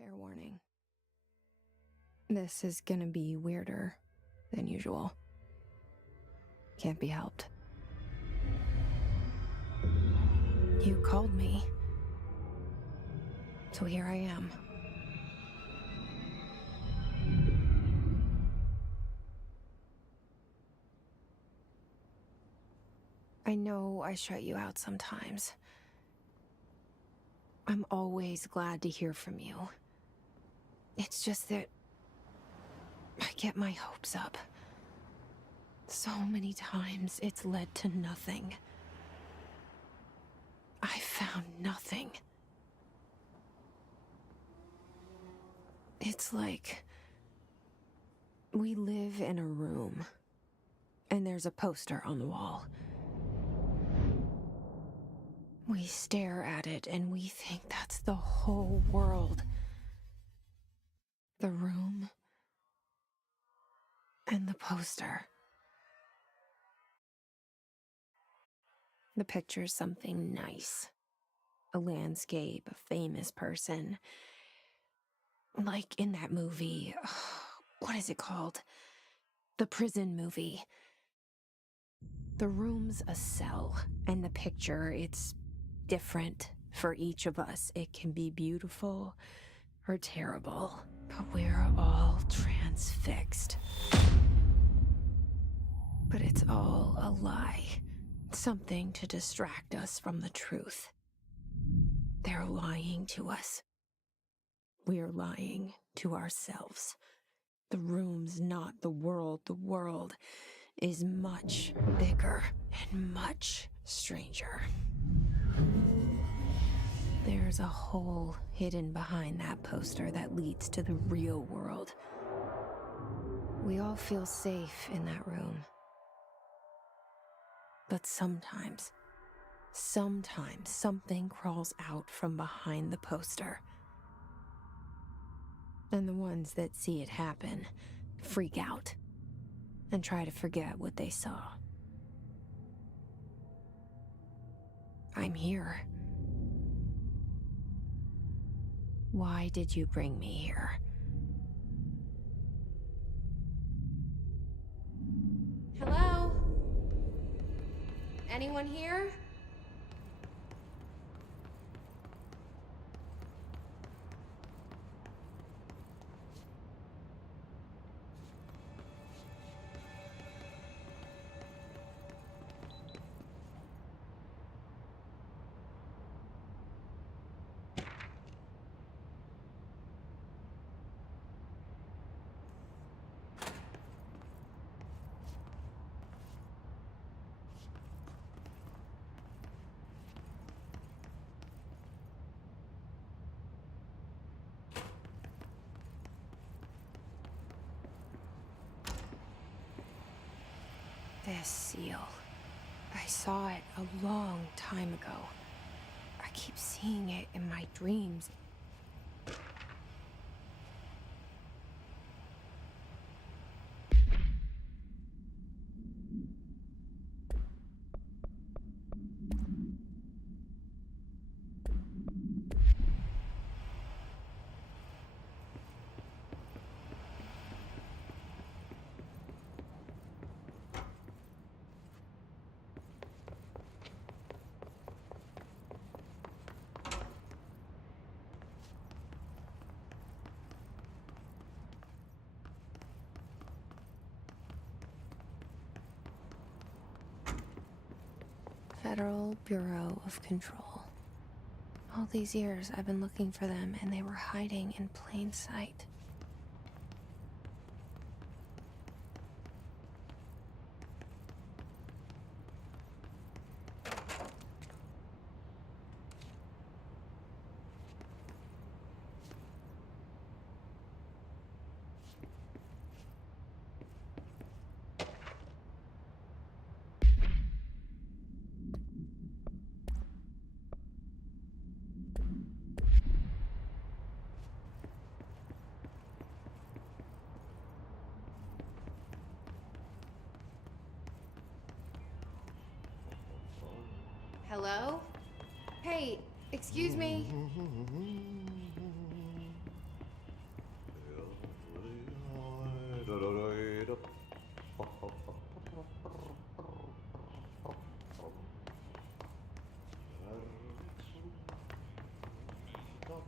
Fair warning. This is gonna be weirder than usual. Can't be helped. You called me. So here I am. I know I shut you out sometimes. I'm always glad to hear from you. It's just that I get my hopes up. So many times it's led to nothing. I found nothing. It's like we live in a room, and there's a poster on the wall. We stare at it and we think that's the whole world. The room and the poster. The picture's something nice. A landscape, a famous person. Like in that movie, what is it called? The prison movie. The room's a cell, and the picture, it's different for each of us. It can be beautiful or terrible, but we're all transfixed. But it's all a lie. Something to distract us from the truth. They're lying to us. We're lying to ourselves. The room's not the world. The world is much bigger and much stranger. There's a hole hidden behind that poster that leads to the real world. We all feel safe in that room. But sometimes something crawls out from behind the poster. And the ones that see it happen freak out and try to forget what they saw. I'm here. Why did you bring me here? Hello? Anyone here? This seal. I saw it a long time ago. I keep seeing it in my dreams. Federal Bureau of Control. All these years I've been looking for them, and they were hiding in plain sight. Hello? Hey, excuse me.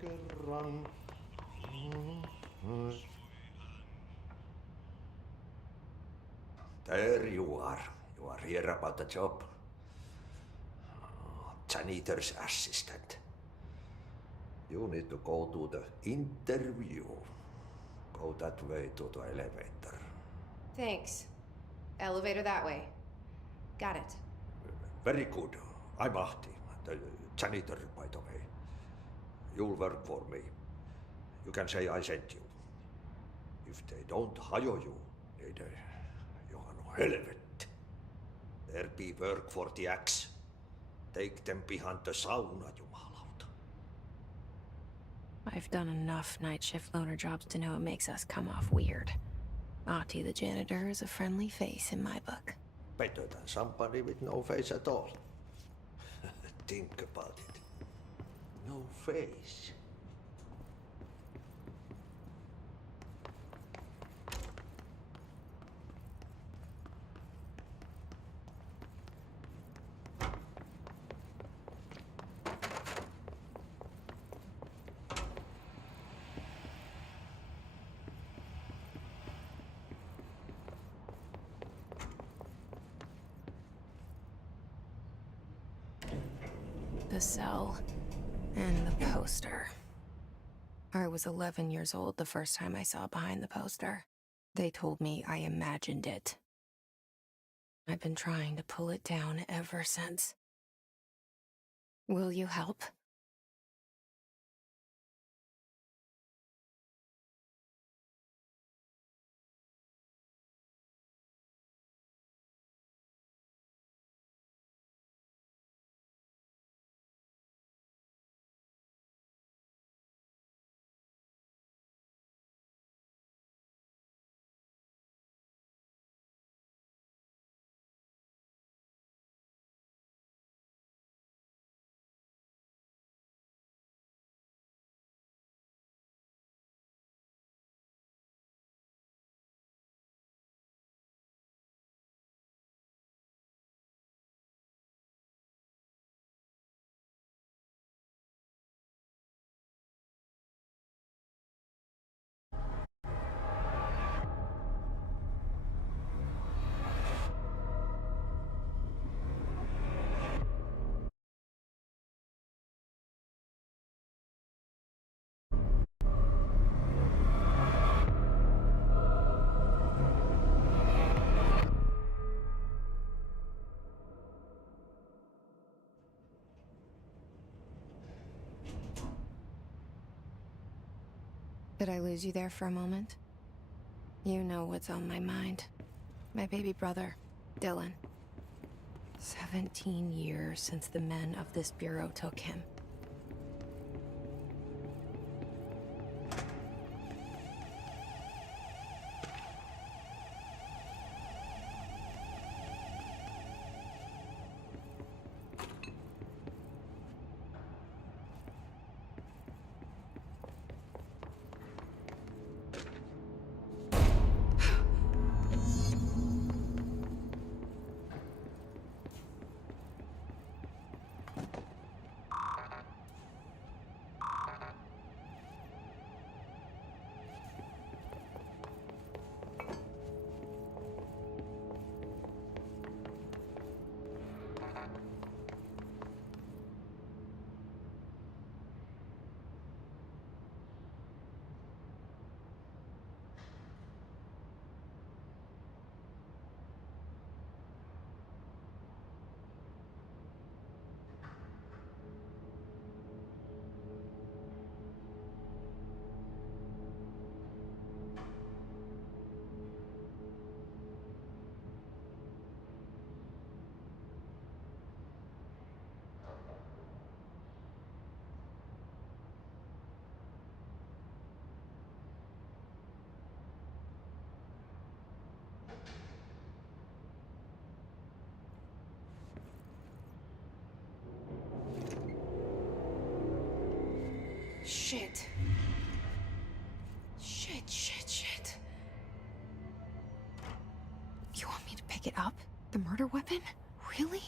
kerran. There you are. You are here about the job. Janitor's assistant. You need to go to the interview. Go that way to the elevator. Thanks. Elevator that way. Got it. Very good. I'm Ahti, the janitor, by the way. You'll work for me. You can say I sent you. If they don't hire you, you are no helvet. There be work for the axe. Take them behind the sauna, jumalauta. I've done enough night shift loner jobs to know it makes us come off weird. Ahti the janitor is a friendly face in my book. Better than somebody with no face at all. Think about it. No face. The cell and the poster. I was 11 years old the first time I saw behind the poster. They told me I imagined it. I've been trying to pull it down ever since. Will you help? Did I lose you there for a moment? You know what's on my mind. My baby brother, Dylan. 17 years since the men of this bureau took him. Shit. Shit. You want me to pick it up? The murder weapon? Really?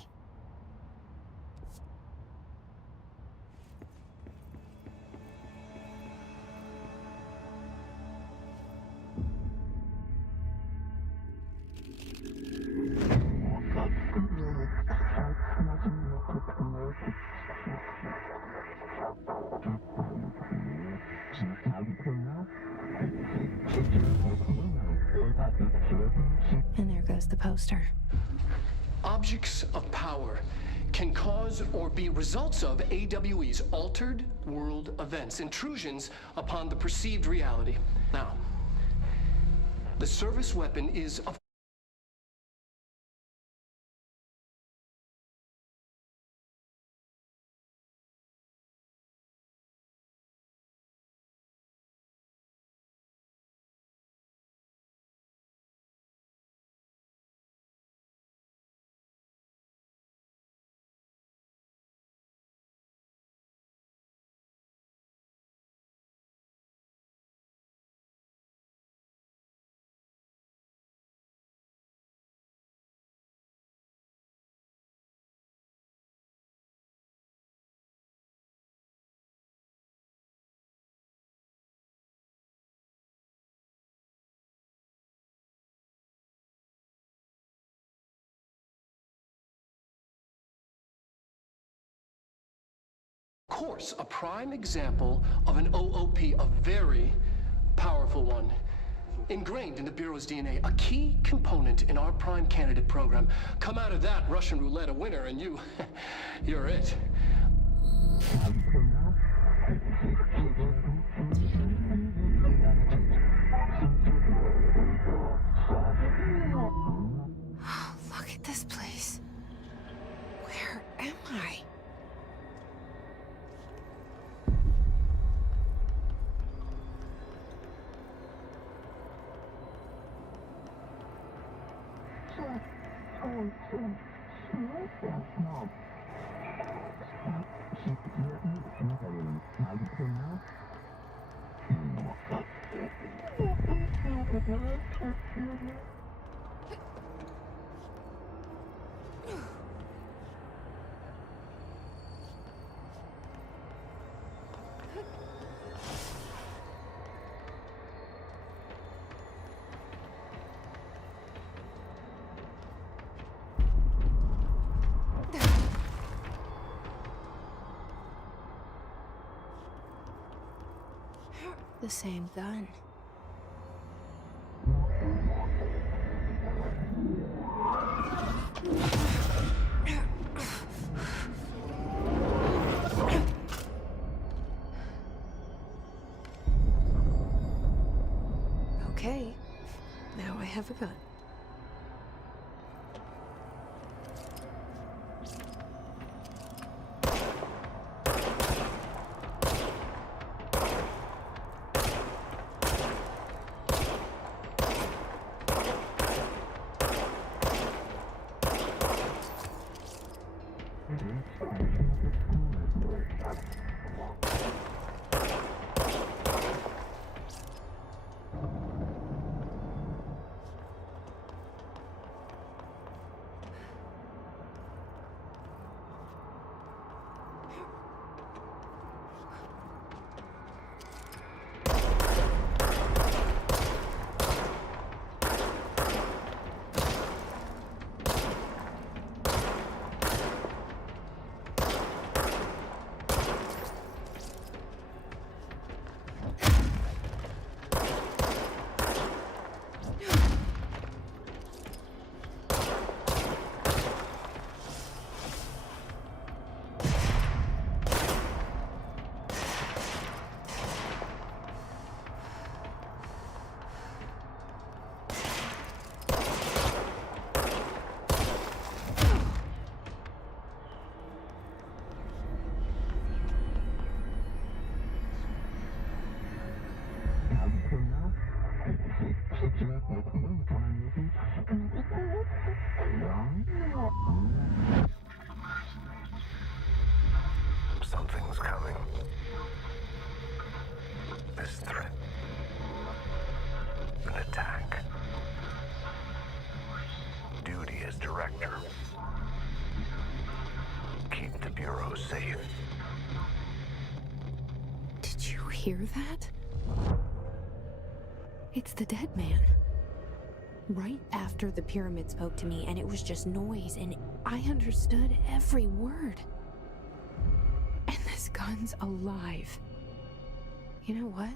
And there goes the poster. Objects of power can cause or be results of AWE's altered world events, intrusions upon the perceived reality. Now, the service weapon is of course, a prime example of an OOP, a very powerful one. Ingrained in the Bureau's DNA, a key component in our prime candidate program. Come out of that Russian roulette a winner and you're it. Look at this place. Where am I? The same gun. Okay, now I have a gun. Something's coming. This threat. An attack. Duty as director. Keep the Bureau safe. Did you hear that? It's the dead man. Right after the pyramid spoke to me, and it was just noise, and I understood every word. And this gun's alive. You know what?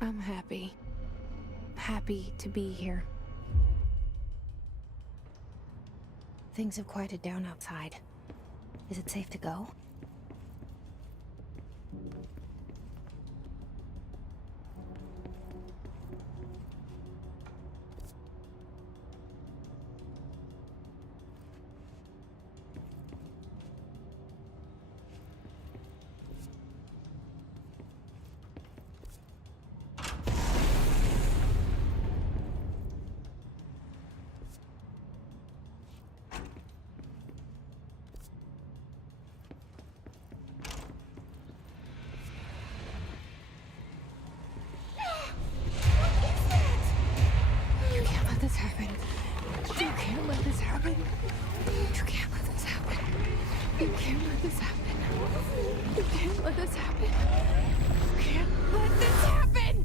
I'm happy. happy to be here. Things have quieted down outside. Is it safe to go? This happen. You can't let this happen. You can't let this happen. You can't let this happen. You can't let this happen. You can't let this happen.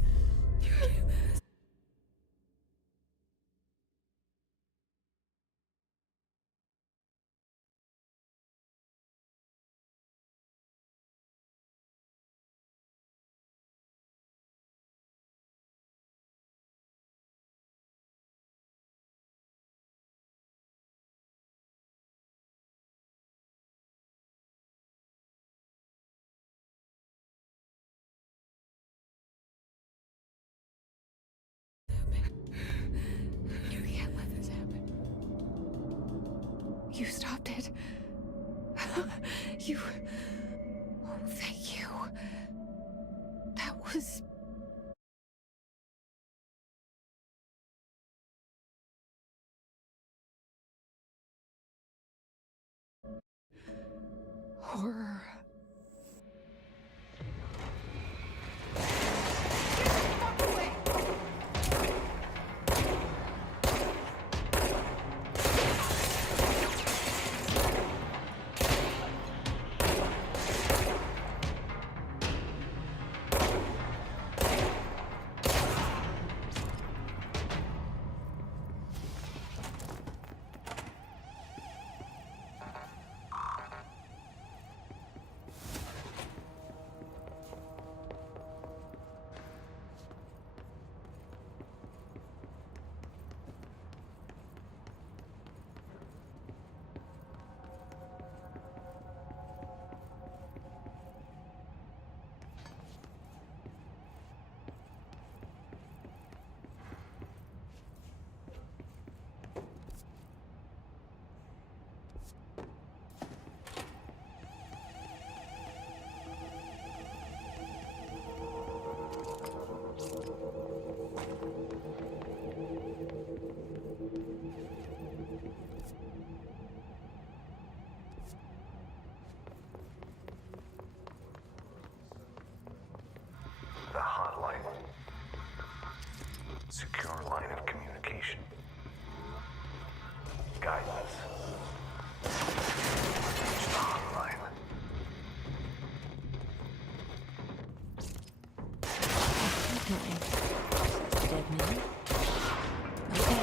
You can't let this happen. You stopped it. You... Oh, thank you. That was... horror. The hotline. Secure line of communication. Guidance. Reach the hotline. Dead man? Okay.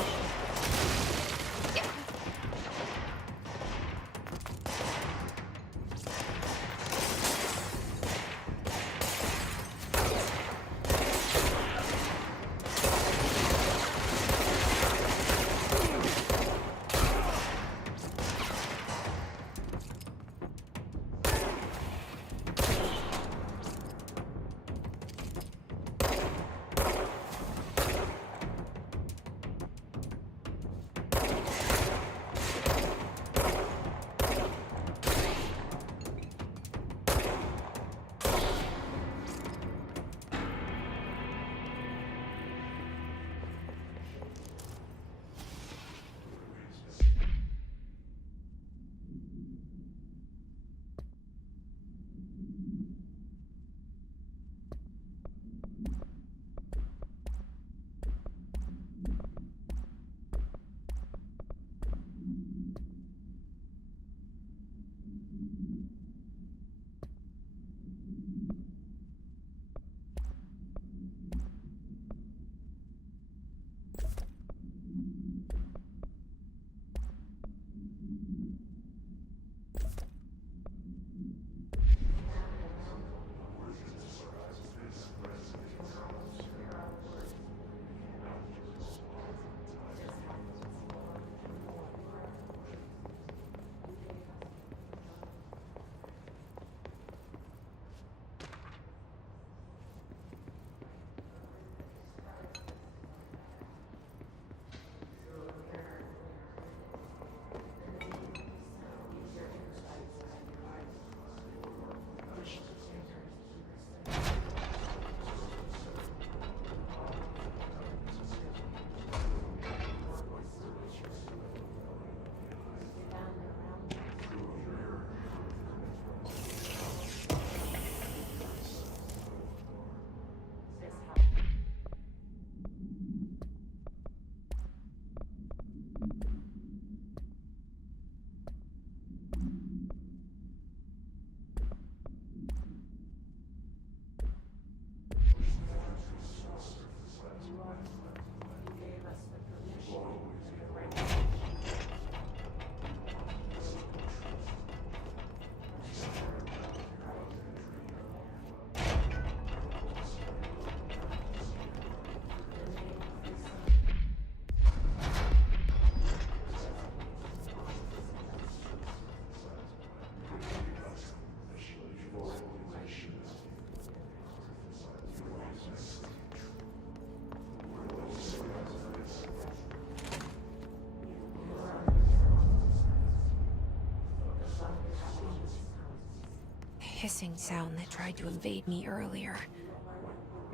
hissing sound that tried to invade me earlier.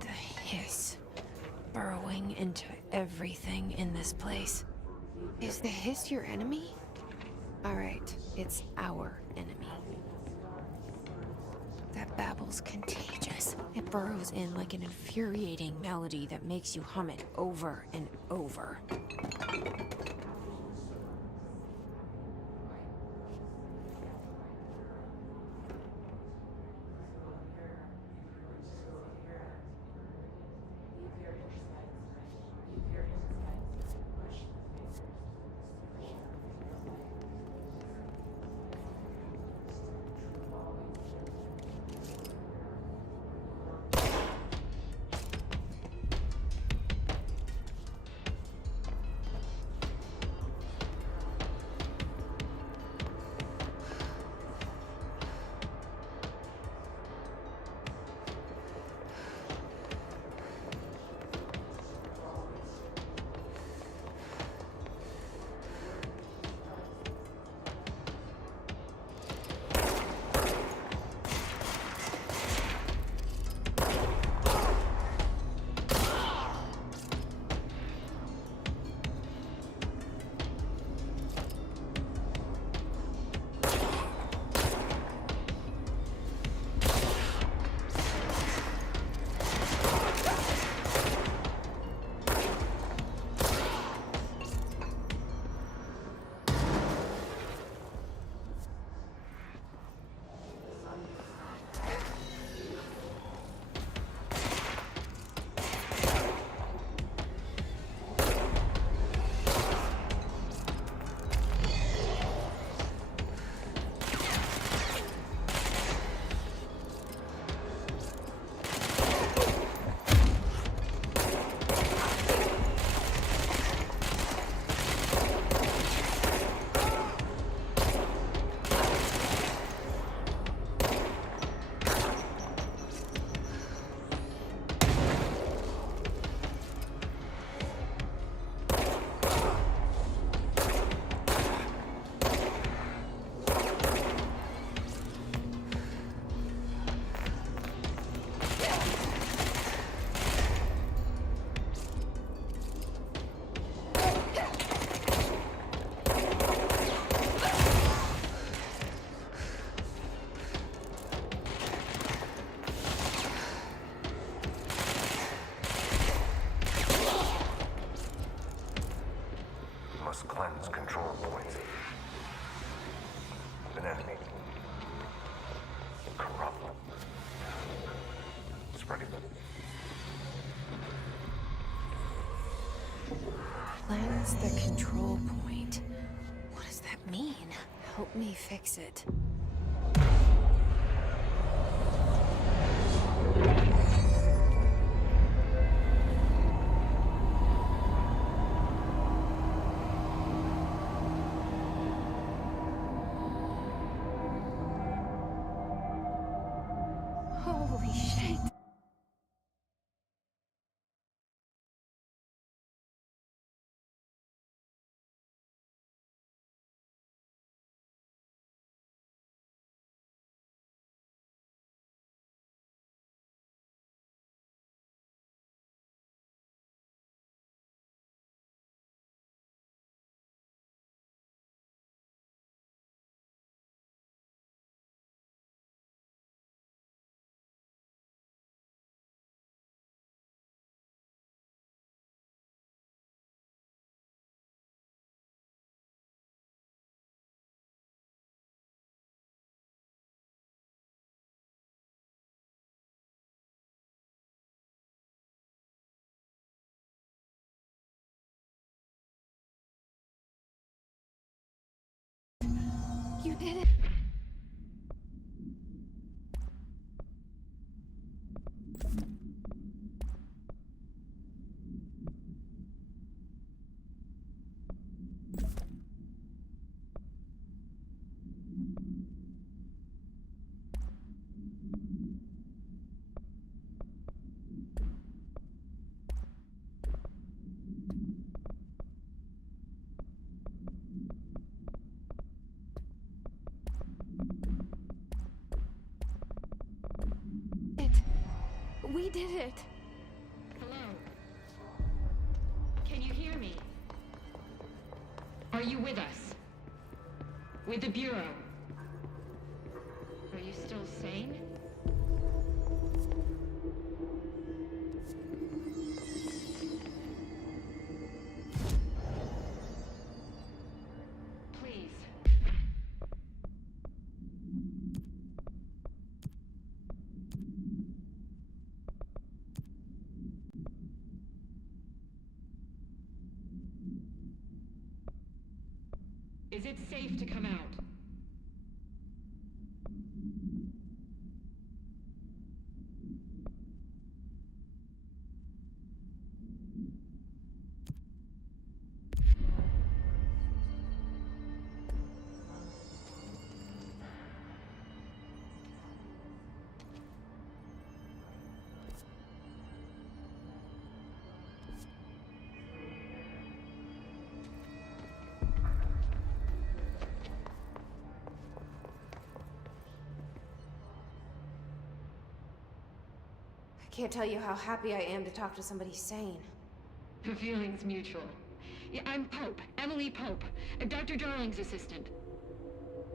The hiss, burrowing into everything in this place. Is the hiss your enemy? Alright, it's our enemy. That babble's contagious. It burrows in like an infuriating melody that makes you hum it over and over. Must cleanse control points. An enemy. Corrupt. Spreading them. Cleanse the control point. What does that mean? Help me fix it. Holy shit. You did it. We did it! Hello? Can you hear me? Are you with us? With the Bureau? Are you still sane? Please. Is it safe to come out? I can't tell you how happy I am to talk to somebody sane. The feeling's mutual. Yeah, I'm Pope, Emily Pope, Dr. Darling's assistant.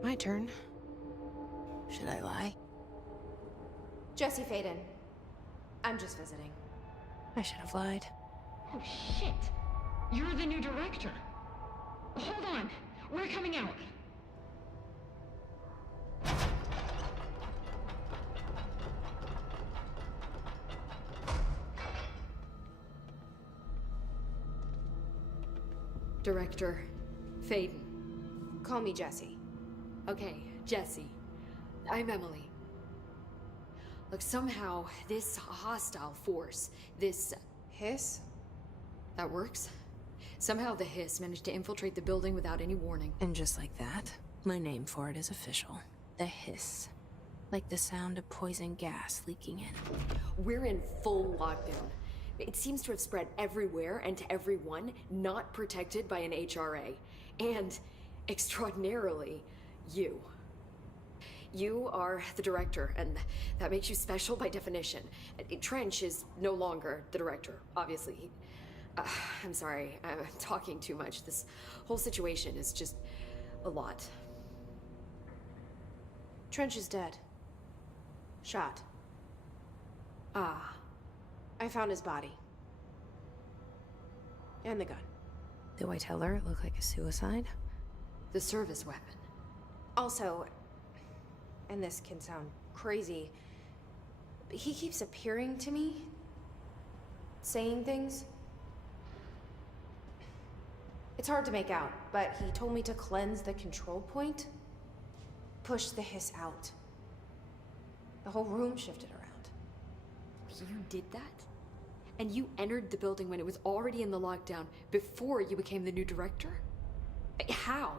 My turn. Should I lie? Jesse Faden. I'm just visiting. I should have lied. Oh, shit! You're the new director. Hold on. We're coming out. Director Faden. Call me Jesse. Okay, Jesse. I'm Emily. Look, somehow this hostile force, this... Hiss? That works? Somehow the hiss managed to infiltrate the building without any warning. And just like that, my name for it is official. The hiss. Like the sound of poison gas leaking in. We're in full lockdown. It seems to have spread everywhere and to everyone not protected by an HRA. And, extraordinarily, you. You are the director, and that makes you special by definition. Trench is no longer the director, obviously. I'm sorry, I'm talking too much. This whole situation is just a lot. Trench is dead. Shot. Ah. I found his body. And the gun. Do I tell her it looked like a suicide? The service weapon. Also, and this can sound crazy, but he keeps appearing to me, saying things. It's hard to make out, but he told me to cleanse the control point, push the hiss out. The whole room shifted around. You did that? And you entered the building when it was already in the lockdown before you became the new director? How?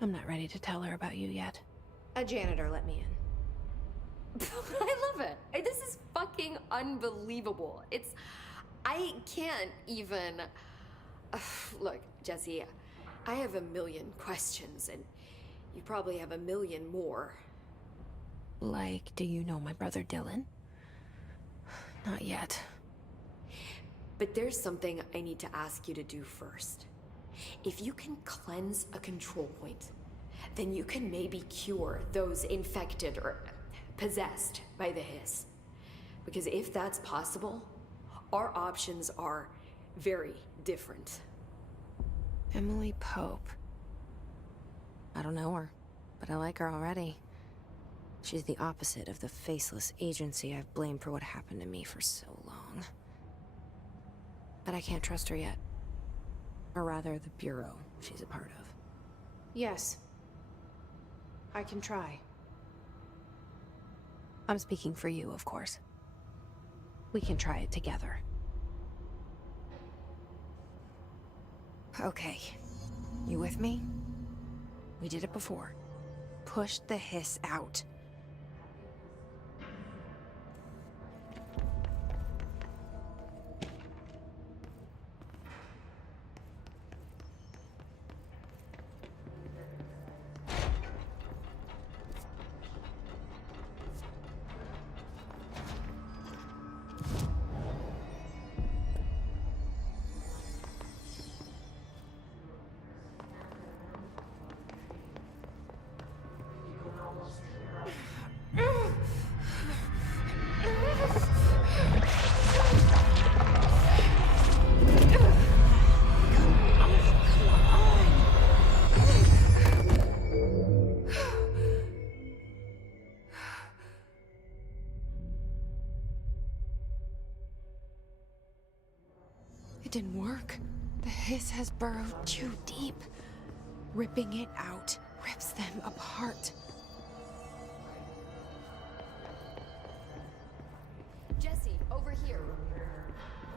I'm not ready to tell her about you yet. A janitor let me in. I love it. This is fucking unbelievable. I can't even... Look, Jesse, I have a million questions, and you probably have a million more. Like, do you know my brother Dylan? Not yet. But there's something I need to ask you to do first. If you can cleanse a control point, then you can maybe cure those infected or possessed by the hiss. Because if that's possible, our options are very different. Emily Pope. I don't know her, but I like her already. She's the opposite of the faceless agency I've blamed for what happened to me for so long. But I can't trust her yet. Or rather, the Bureau she's a part of. Yes. I can try. I'm speaking for you, of course. We can try it together. Okay. You with me? We did it before. Push the hiss out. didn't work. The hiss has burrowed too deep. Ripping it out rips them apart. Jesse, over here.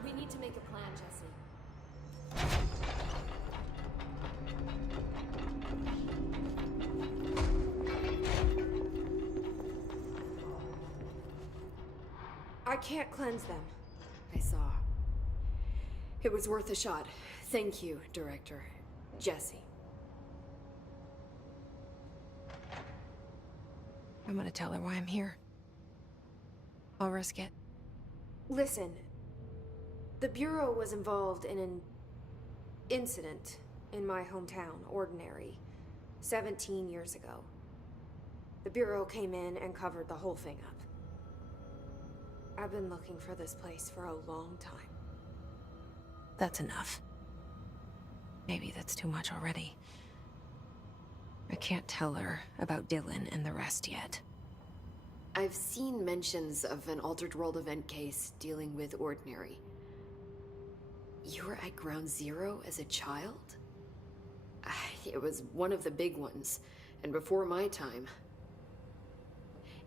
We need to make a plan, Jesse. I can't cleanse them. I saw. It was worth a shot. Thank you, Director. Jesse. I'm gonna tell her why I'm here. I'll risk it. Listen, the Bureau was involved in an incident in my hometown, Ordinary, 17 years ago. The Bureau came in and covered the whole thing up. I've been looking for this place for a long time. That's enough. Maybe that's too much already. I can't tell her about Dylan and the rest yet. I've seen mentions of an Altered World event case dealing with Ordinary. You were at Ground Zero as a child? It was one of the big ones, and before my time.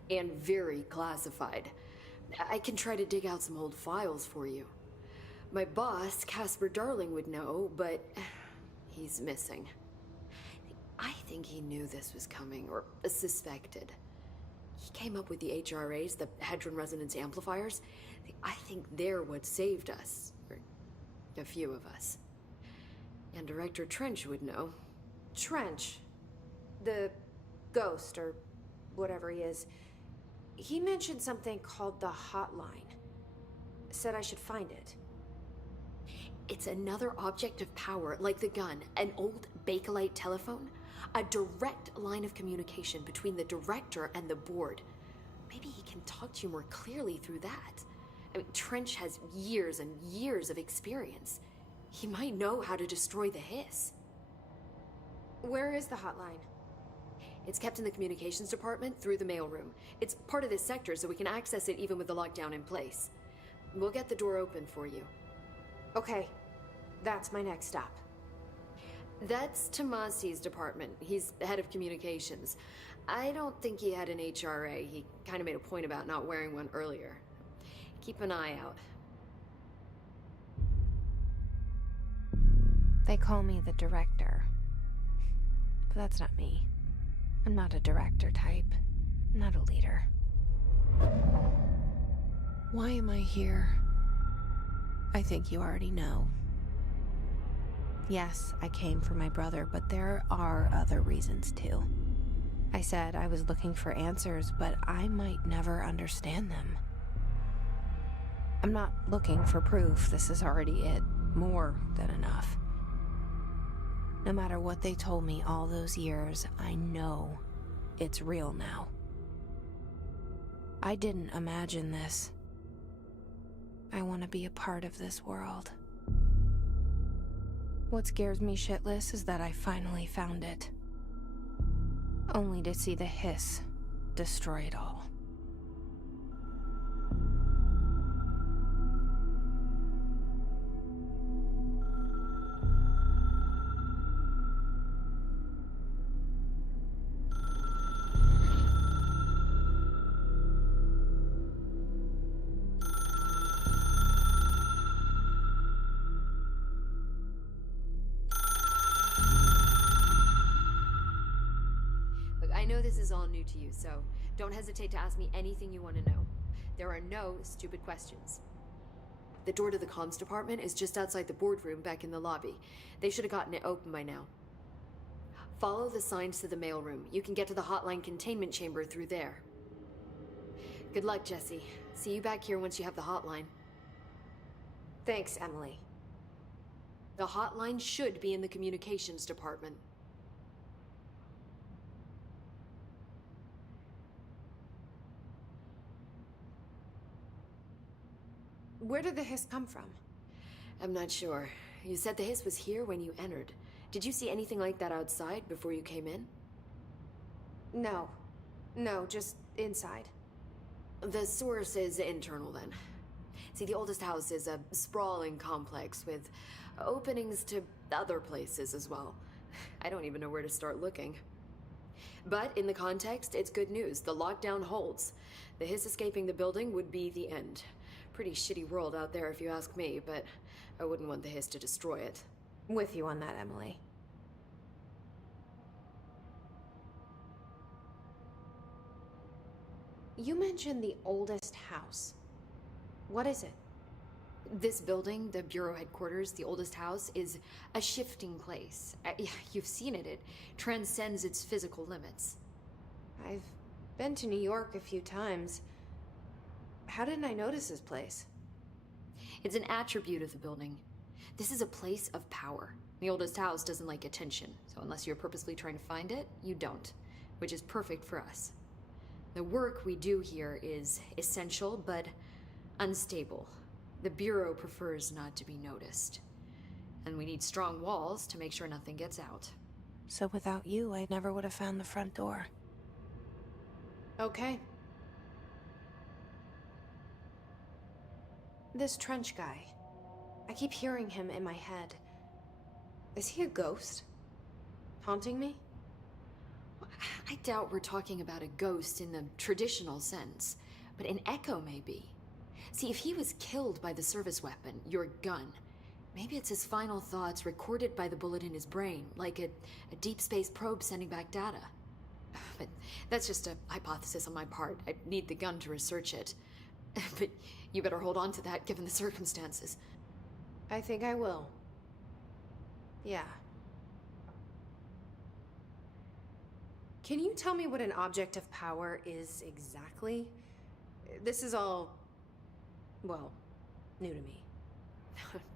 And very classified. I can try to dig out some old files for you. My boss, Casper Darling, would know, but he's missing. I think he knew this was coming, or suspected. He came up with the HRAs, the Hadron Resonance Amplifiers. I think they're what saved us, or a few of us. And Director Trench would know. Trench, the ghost, or whatever he is, he mentioned something called the hotline. Said I should find it. It's another object of power, like the gun, an old Bakelite telephone. A direct line of communication between the director and the board. Maybe he can talk to you more clearly through that. I mean, Trench has years and years of experience. He might know how to destroy the hiss. Where is the hotline? It's kept in the communications department through the mailroom. It's part of this sector, so we can access it even with the lockdown in place. We'll get the door open for you. Okay, that's my next stop. That's Tommasi's department. He's head of communications. I don't think he had an HRA. He kind of made a point about not wearing one earlier. Keep an eye out. They call me the director. But that's not me. I'm not a director type. I'm not a leader. Why am I here? I think you already know. Yes, I came for my brother, but there are other reasons too. I said I was looking for answers, but I might never understand them. I'm not looking for proof. This is already it. More than enough. No matter what they told me all those years, I know it's real now. I didn't imagine this. I want to be a part of this world. What scares me shitless is that I finally found it. Only to see the hiss destroy it all. I know this is all new to you, so don't hesitate to ask me anything you want to know. There are no stupid questions. The door to the comms department is just outside the boardroom back in the lobby. They should have gotten it open by now. Follow the signs to the mailroom. You can get to the hotline containment chamber through there. Good luck, Jesse. See you back here once you have the hotline. Thanks, Emily. The hotline should be in the communications department. Where did the hiss come from? I'm not sure. You said the hiss was here when you entered. Did you see anything like that outside before you came in? No, just inside. The source is internal then. See, the oldest house is a sprawling complex with openings to other places as well. I don't even know where to start looking. But in the context, it's good news. The lockdown holds. The hiss escaping the building would be the end. Pretty shitty world out there if you ask me, but I wouldn't want the hiss to destroy it. With you on that, Emily. You mentioned the oldest house. What is it? This building, the Bureau headquarters, the oldest house, is a shifting place. You've seen it. It transcends its physical limits. I've been to New York a few times. How didn't I notice this place? It's an attribute of the building. This is a place of power. The oldest house doesn't like attention, so unless you're purposely trying to find it, you don't, which is perfect for us. The work we do here is essential, but unstable. The Bureau prefers not to be noticed. And we need strong walls to make sure nothing gets out. So without you, I never would have found the front door. Okay. This trench guy. I keep hearing him in my head. Is he a ghost? Haunting me? I doubt we're talking about a ghost in the traditional sense, but an echo maybe. See, if he was killed by the service weapon, your gun, maybe it's his final thoughts recorded by the bullet in his brain, like a deep space probe sending back data. But that's just a hypothesis on my part. I need the gun to research it. But you better hold on to that given the circumstances. I think I will. Yeah. Can you tell me what an object of power is exactly? This is all, well, new to me.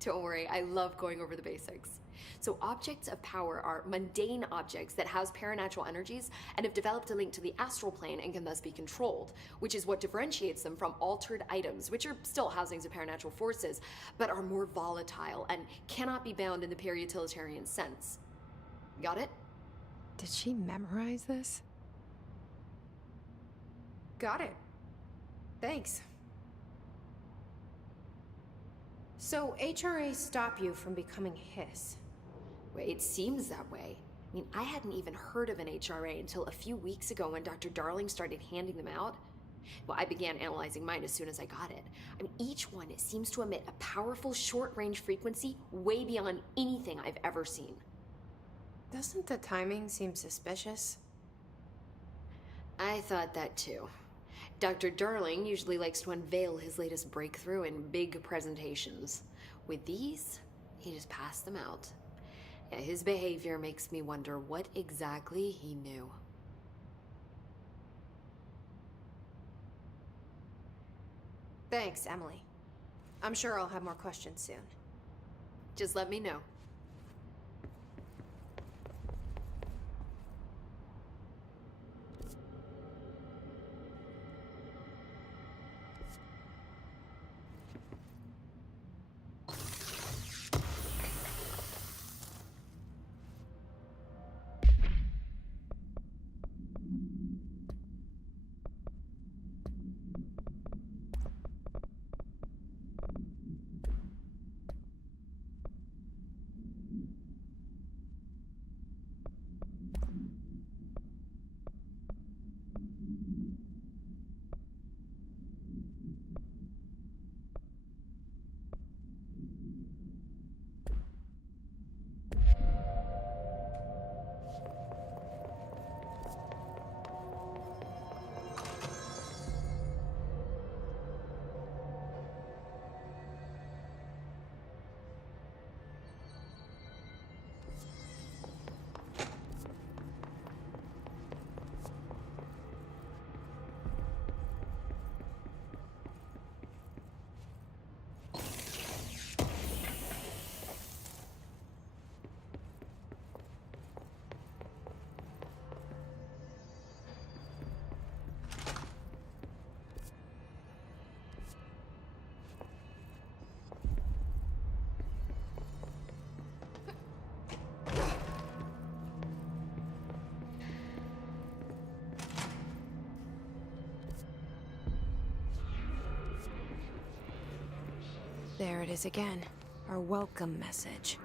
Don't worry, I love going over the basics. So objects of power are mundane objects that house paranatural energies and have developed a link to the astral plane and can thus be controlled, which is what differentiates them from altered items, which are still housings of paranatural forces, but are more volatile and cannot be bound in the peri-utilitarian sense. Got it? Did she memorize this? Got it. Thanks. So HRA stop you from becoming hiss? Well, it seems that way. I mean, I hadn't even heard of an HRA until a few weeks ago when Dr. Darling started handing them out. Well, I began analyzing mine as soon as I got it. I mean, each one seems to emit a powerful short-range frequency way beyond anything I've ever seen. Doesn't the timing seem suspicious? I thought that too. Dr. Darling usually likes to unveil his latest breakthrough in big presentations. With these, he just passed them out. Yeah, his behavior makes me wonder what exactly he knew. Thanks, Emily. I'm sure I'll have more questions soon. Just let me know. There it is again. Our welcome message.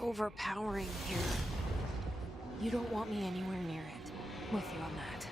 Overpowering here. You don't want me anywhere near it. With you on that.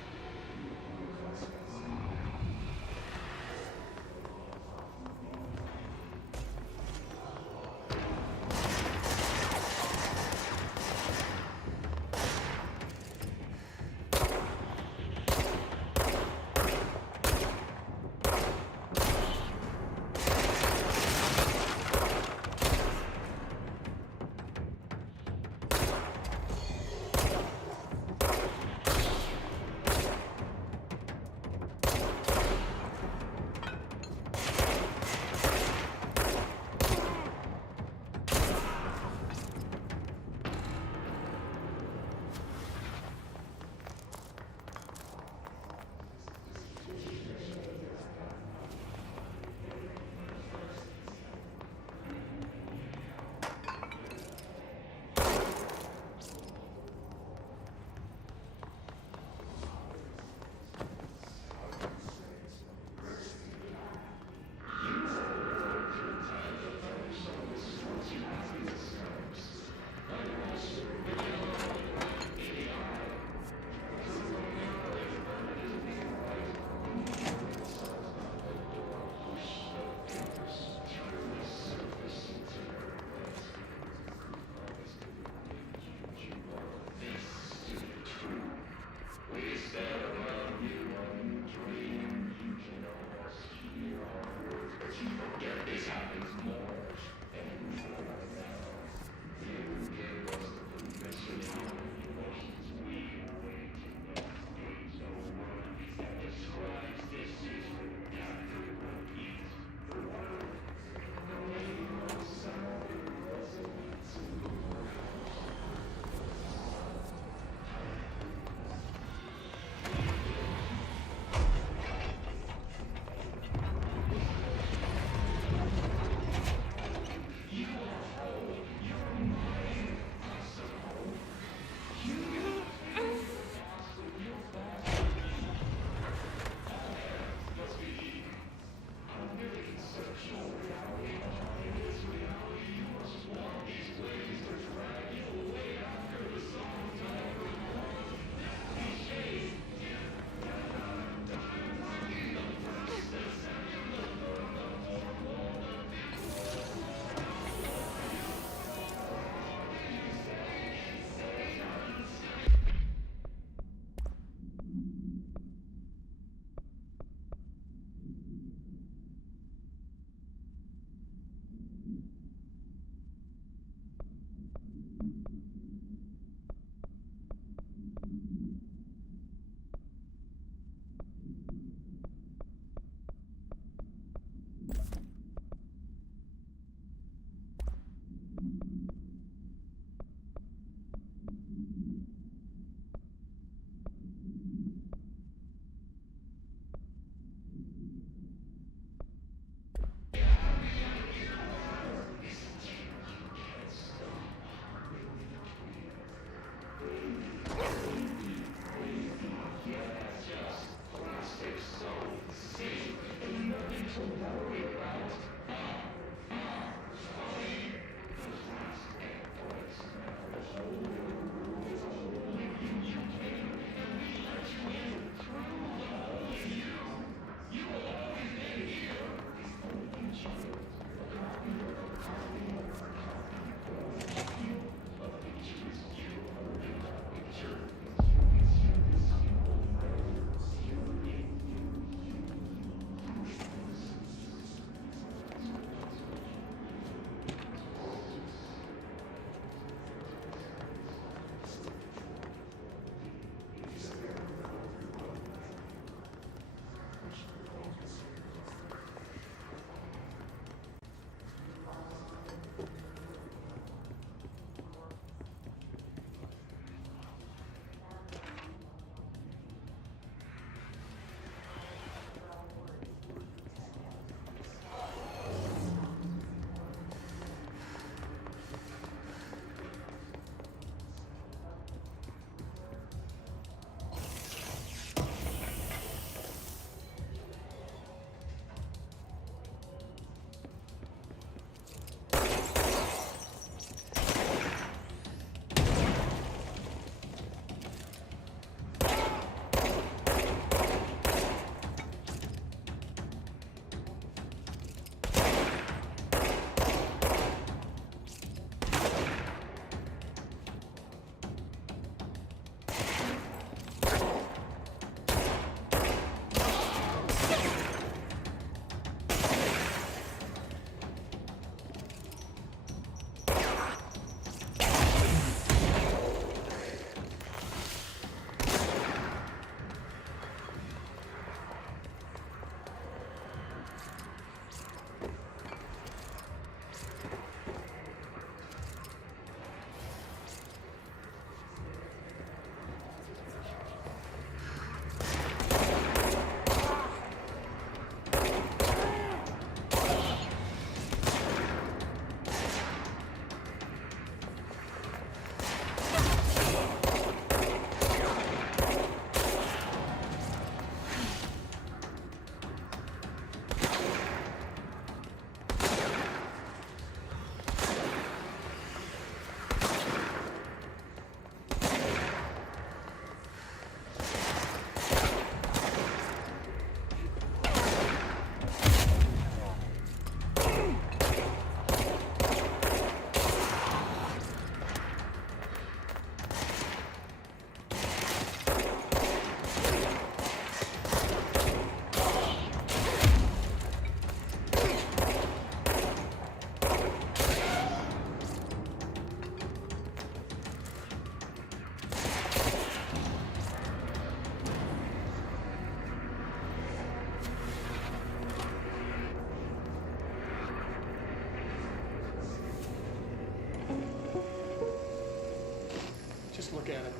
at it.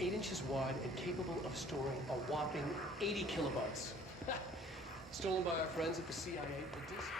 8 inches wide and capable of storing a whopping 80 kilobytes. Stolen by our friends at the CIA. The disc...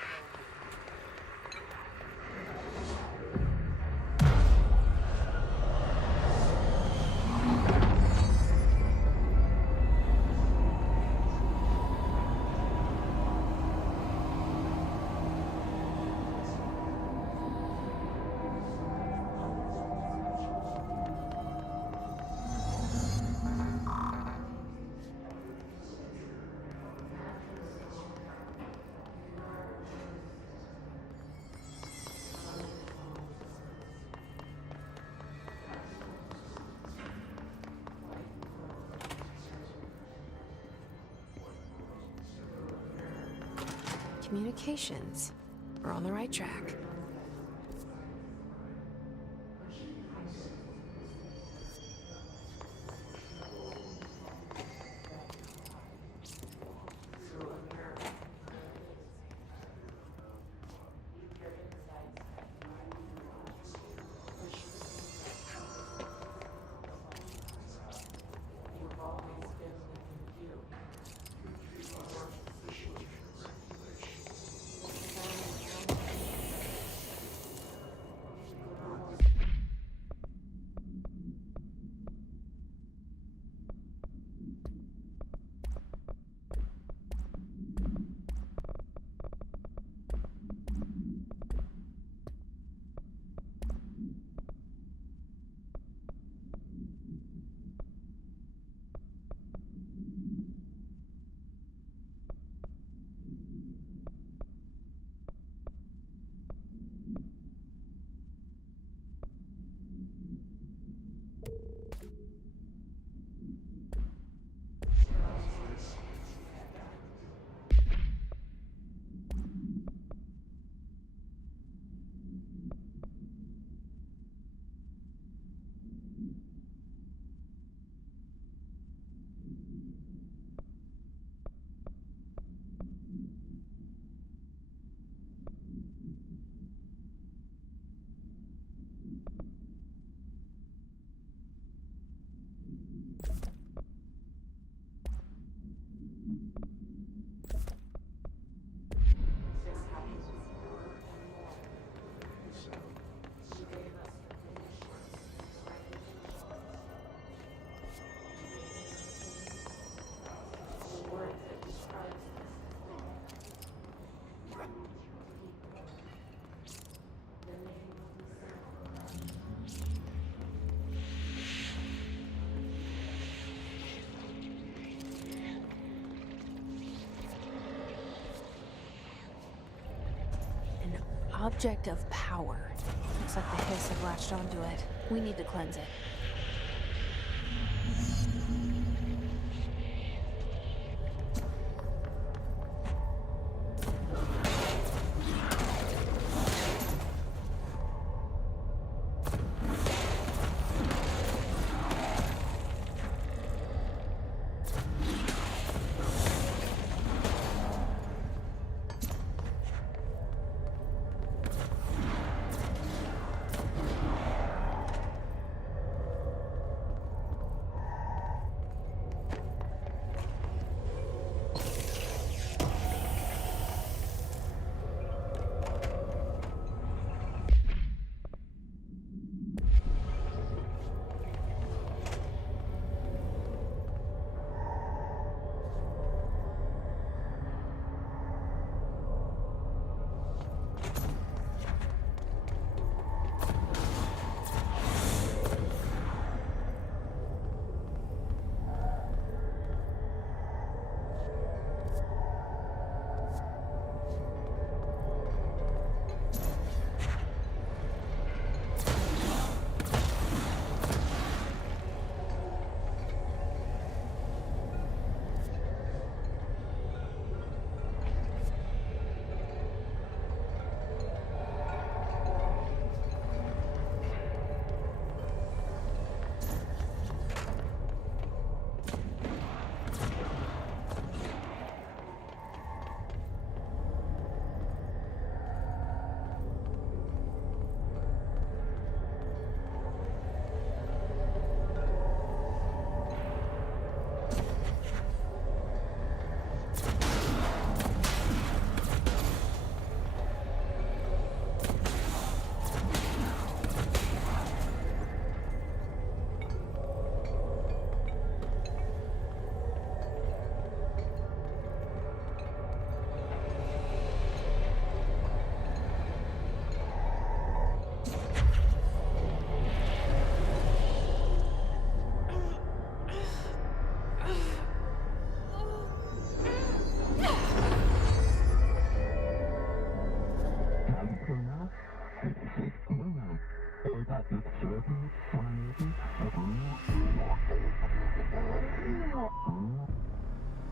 Communications. We're on the right track. Object of power. Looks like the hiss have latched onto it. We need to cleanse it.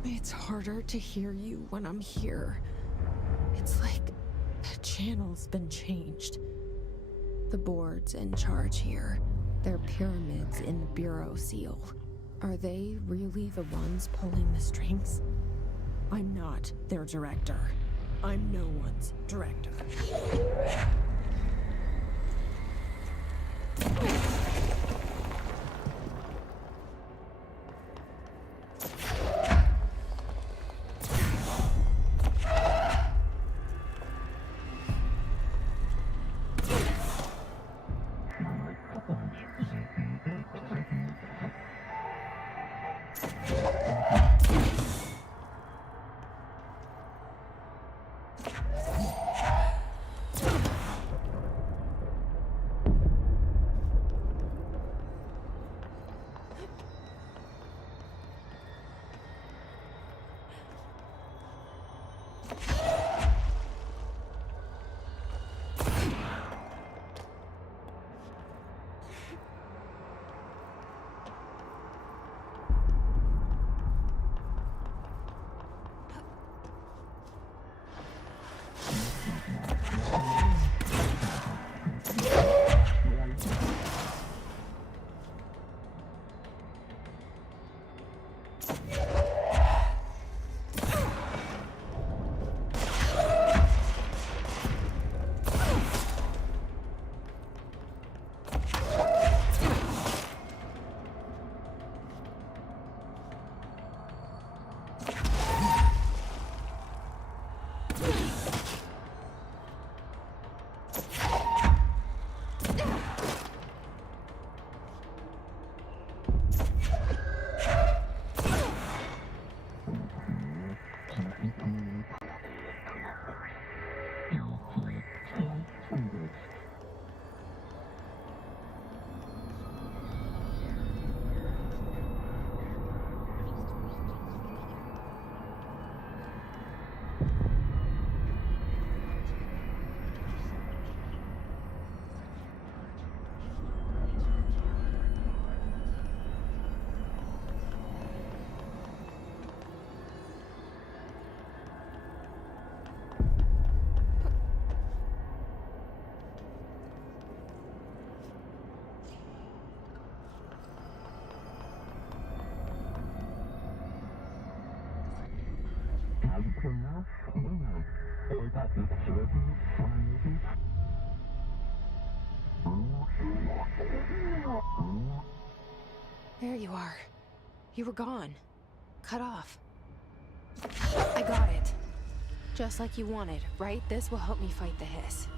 It's harder to hear you when I'm here. It's like the channel's been changed. The board's in charge here. They're pyramids in the bureau seal. Are they really the ones pulling the strings? I'm not their director. I'm no one's director. There you are. You were gone. Cut off. I got it. Just like you wanted, right? This will help me fight the hiss.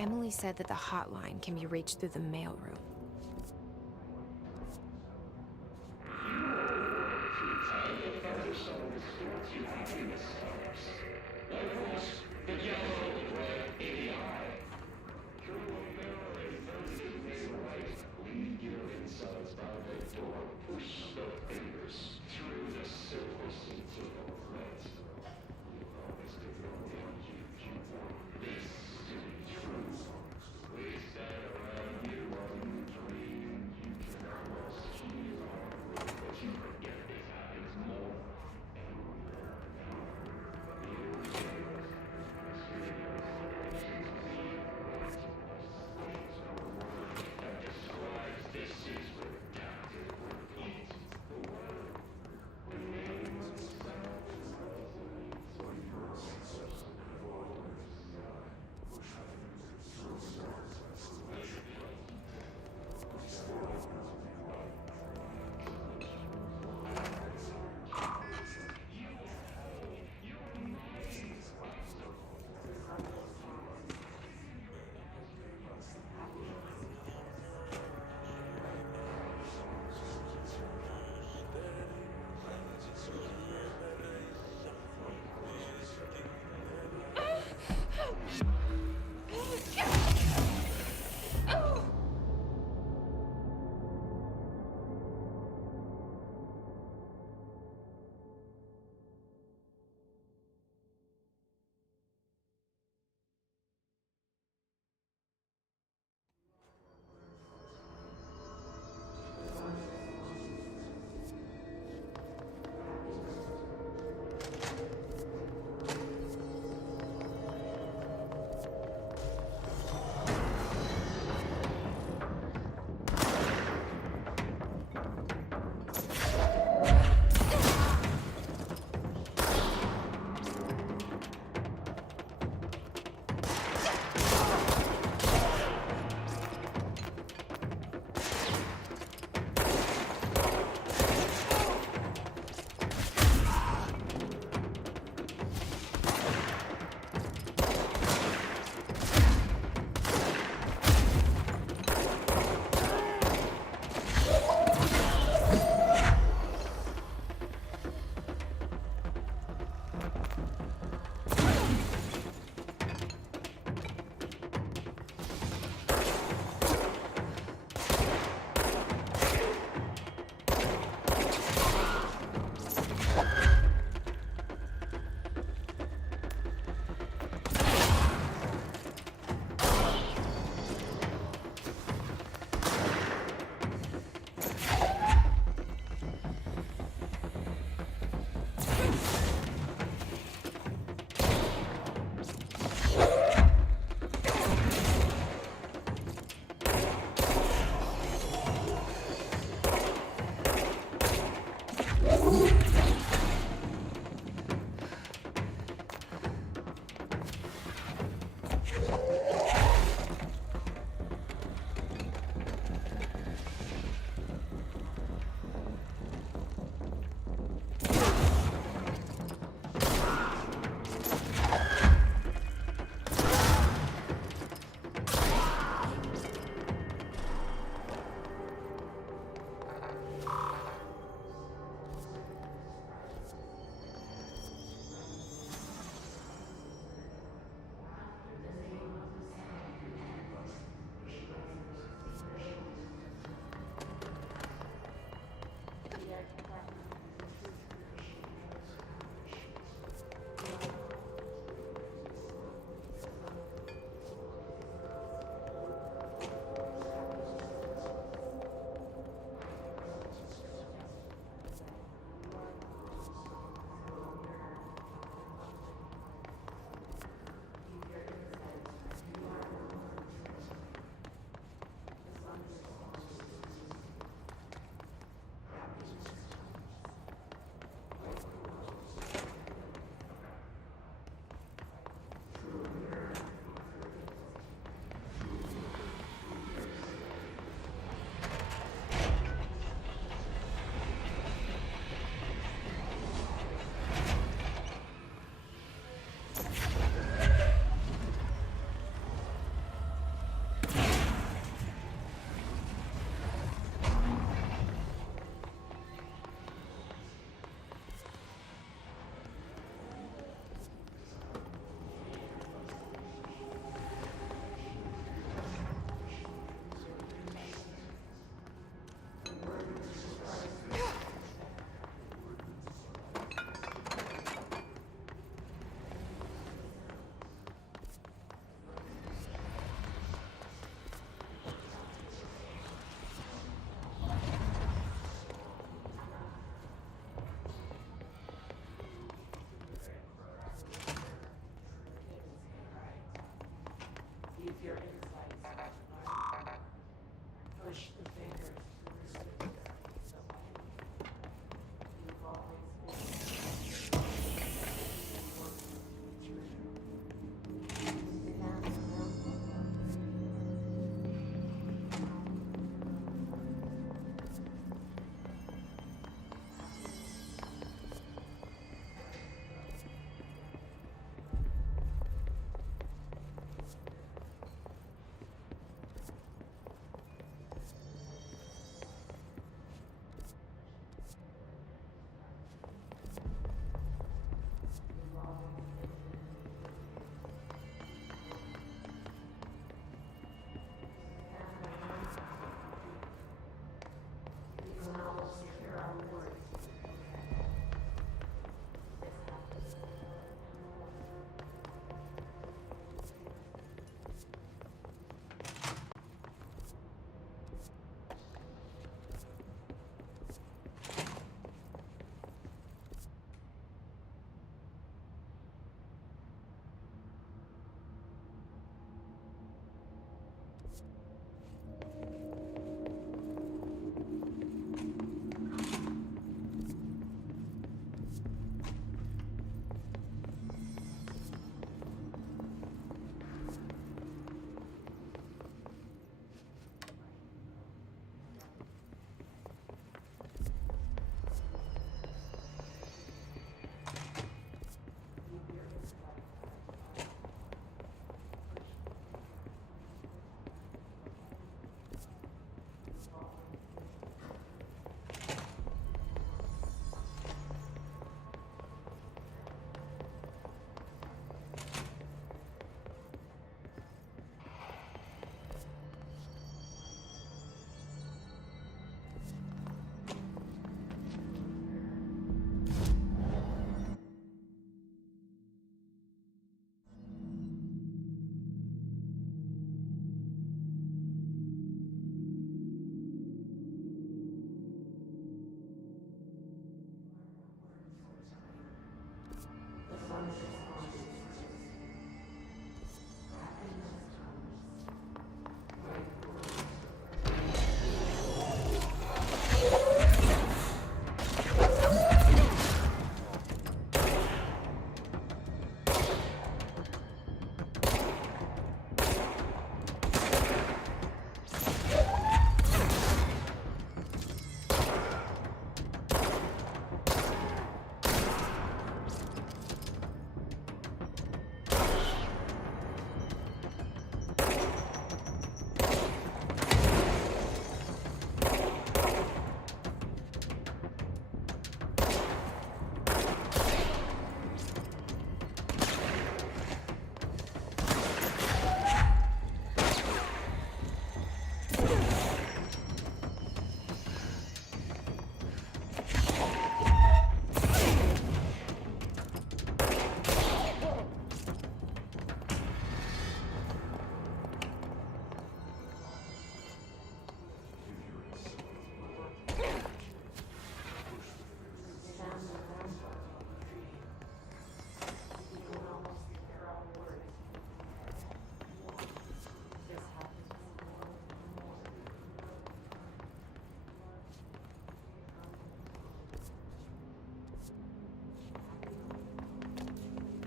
Emily said that the hotline can be reached through the mailroom.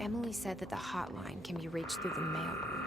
Emily said that the hotline can be reached through the mailroom.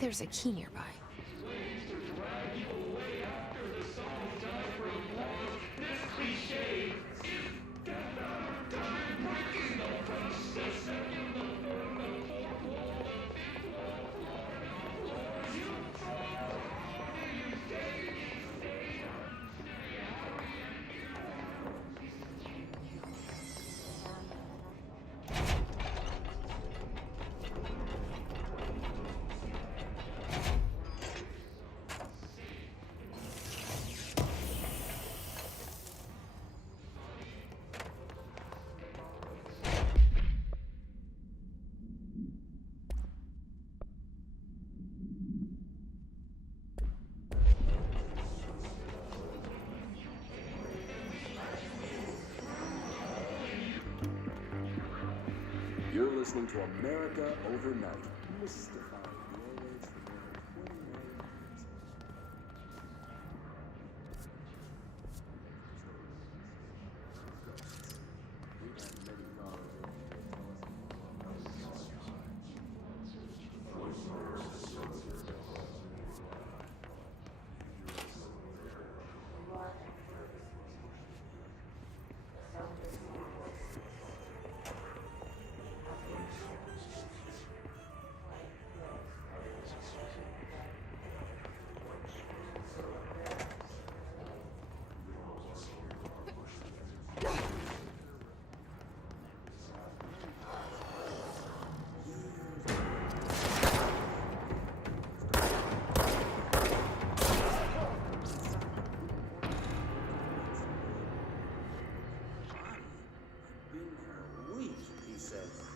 There's a key nearby. You're listening to America Overnight. Mystifying Norway's for more than 20 million years. We've had many callers over to tell us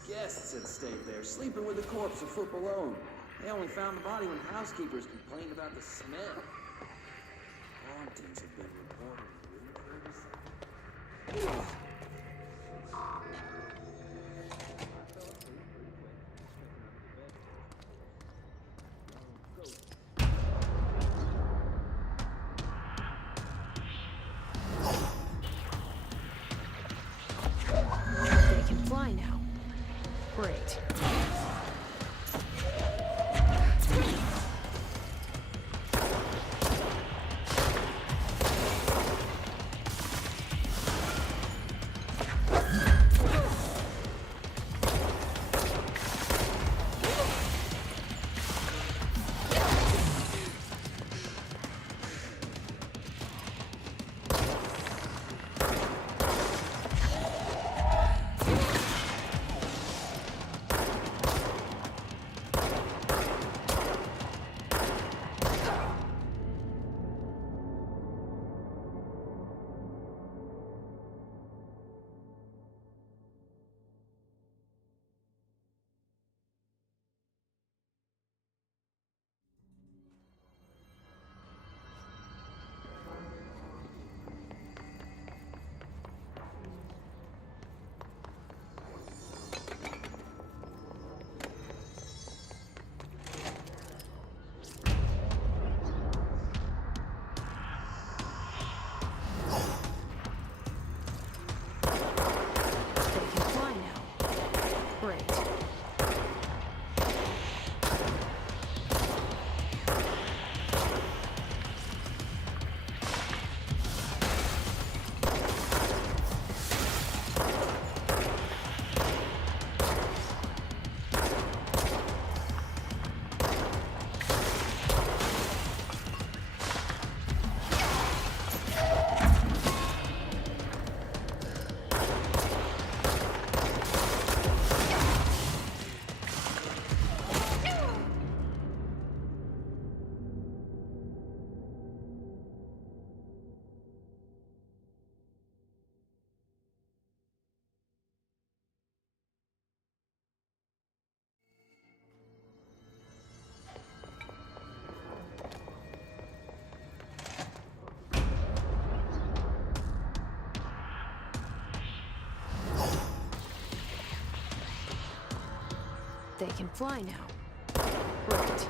guests had stayed there, sleeping with the corpse of foot alone. They only found the body when housekeepers complained about the smell. Hauntings have been reported in room 37. They can fly now. Great. They can fly now. Right.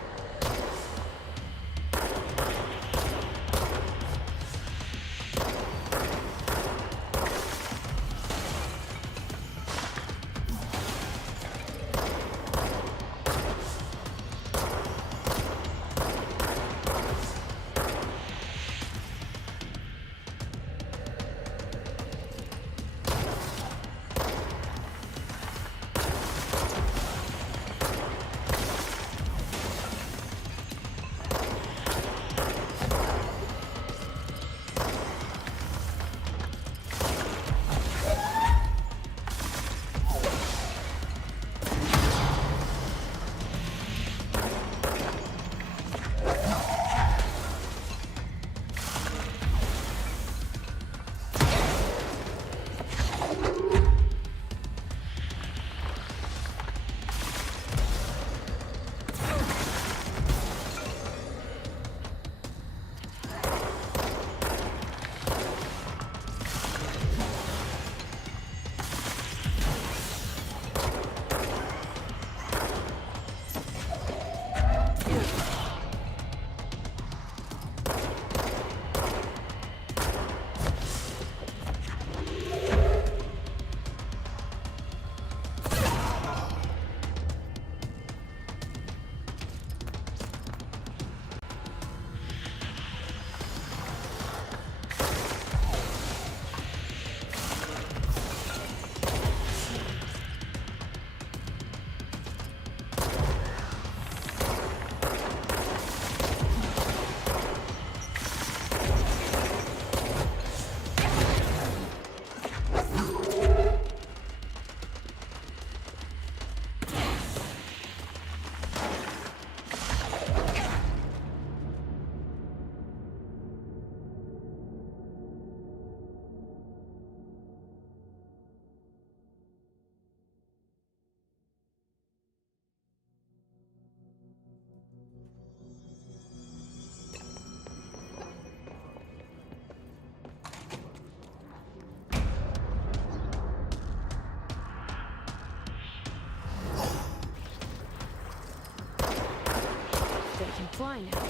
Fly now.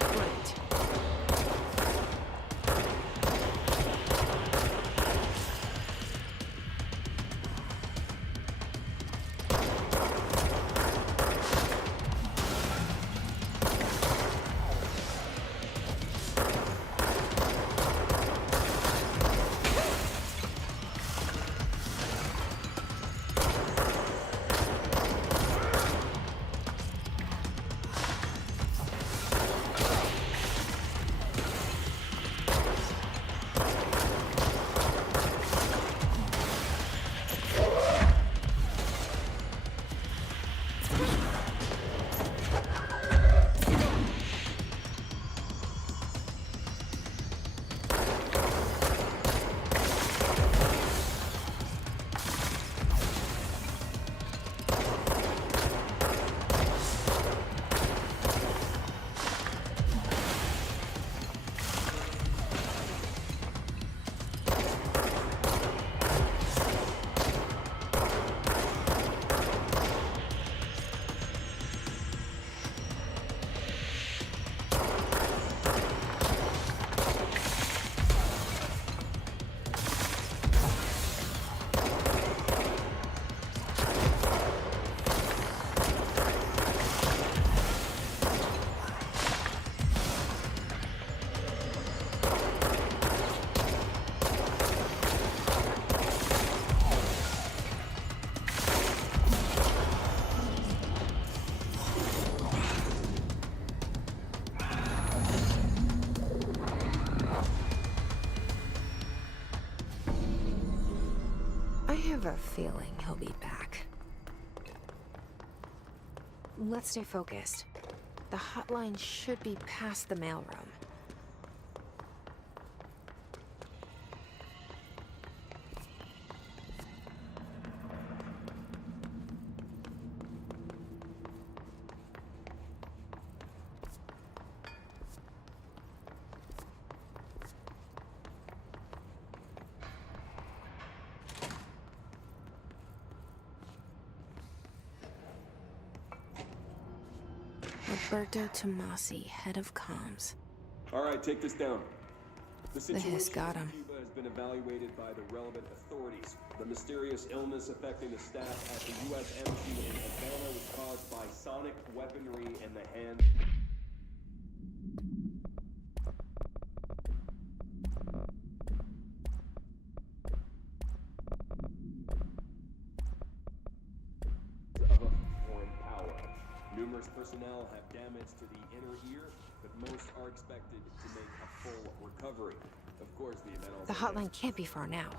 Right. I have a feeling he'll be back. Let's stay focused. The hotline should be past the mailroom. Alberto Tommasi, head of comms. All right, take this down. The situation hiss got him. in Cuba has been evaluated by the relevant authorities. The mysterious illness affecting the staff at the U.S. Embassy in Havana was caused by sonic weaponry in the hands. Of a foreign power. Numerous personnel have damage to the inner ear, but most are expected to make a full recovery. Of course, the event also The hotline can't be far now.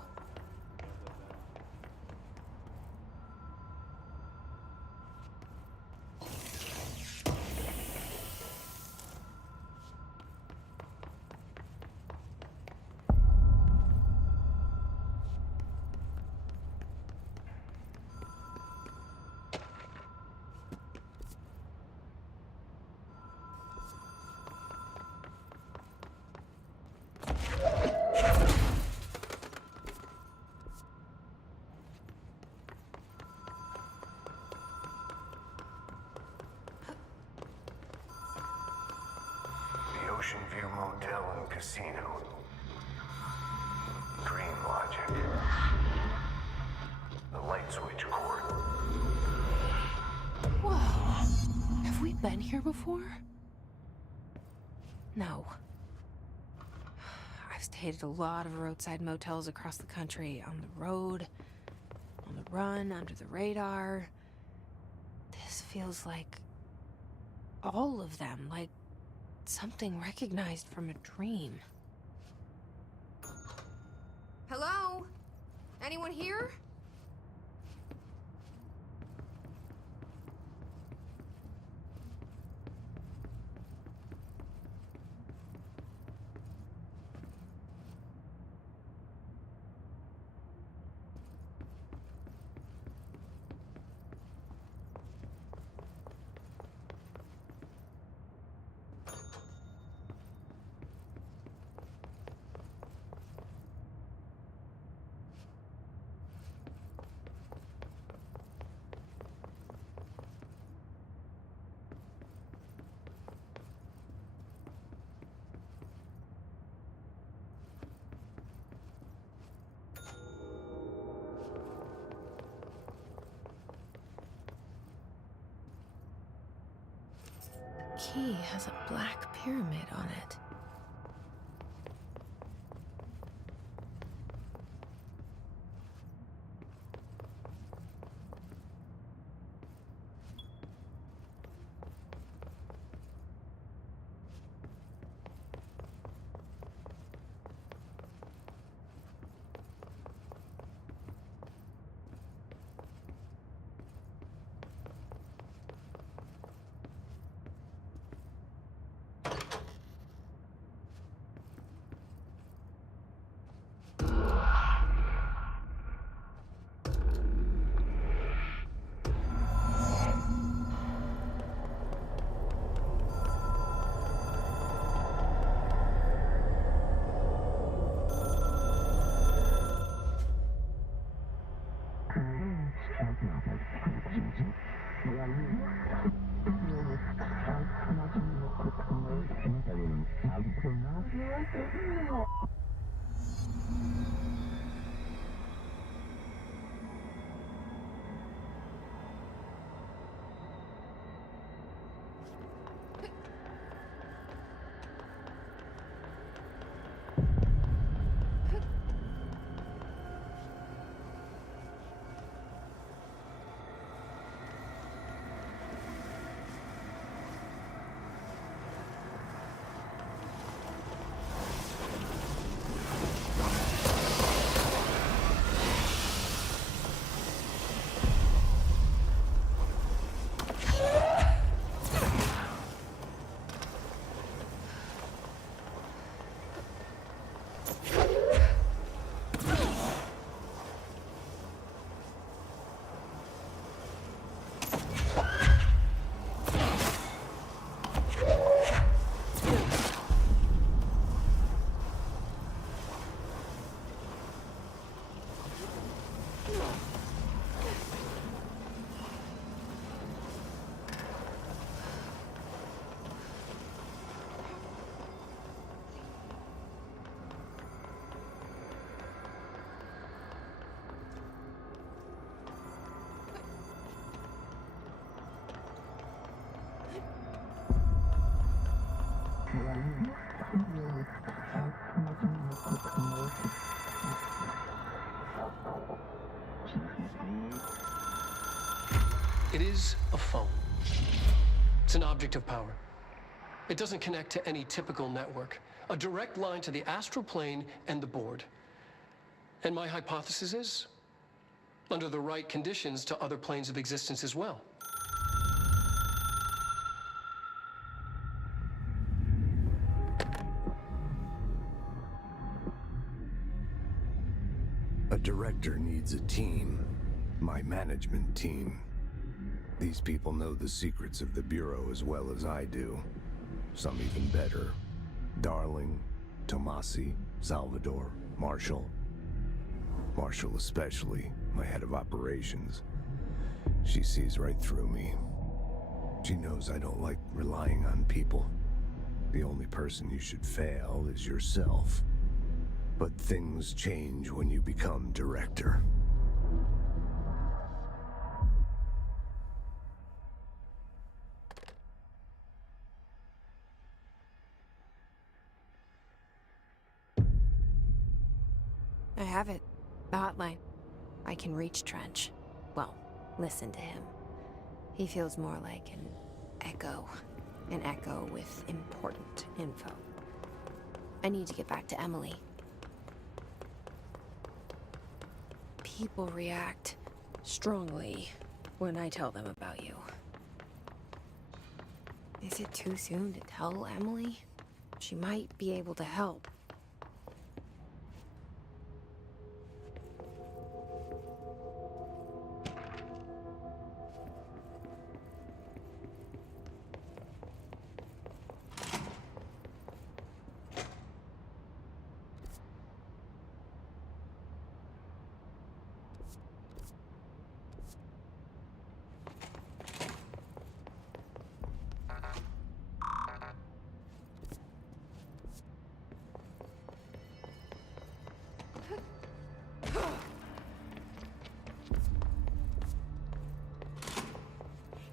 The Ocean View Motel and Casino. Dream logic. The light switch cord. Whoa. Have we been here before? No. I've stayed at a lot of roadside motels across the country, on the road, on the run, under the radar. This feels like all of them, like something recognized from a dream. Hello? Anyone here? Key has a black pyramid on it. It's an object of power. It doesn't connect to any typical network. A direct line to the astral plane and the board. And my hypothesis is, under the right conditions, to other planes of existence as well. A director needs a team. My management team. These people know the secrets of the Bureau as well as I do. Some even better. Darling, Tommasi, Salvador, Marshall. Marshall especially, my head of operations. She sees right through me. She knows I don't like relying on people. The only person you should fail is yourself. But things change when you become director. I have it. The hotline. I can reach Trench. Well, listen to him. He feels more like an echo. An echo with important info. I need to get back to Emily. People react strongly when I tell them about you. Is it too soon to tell Emily? She might be able to help.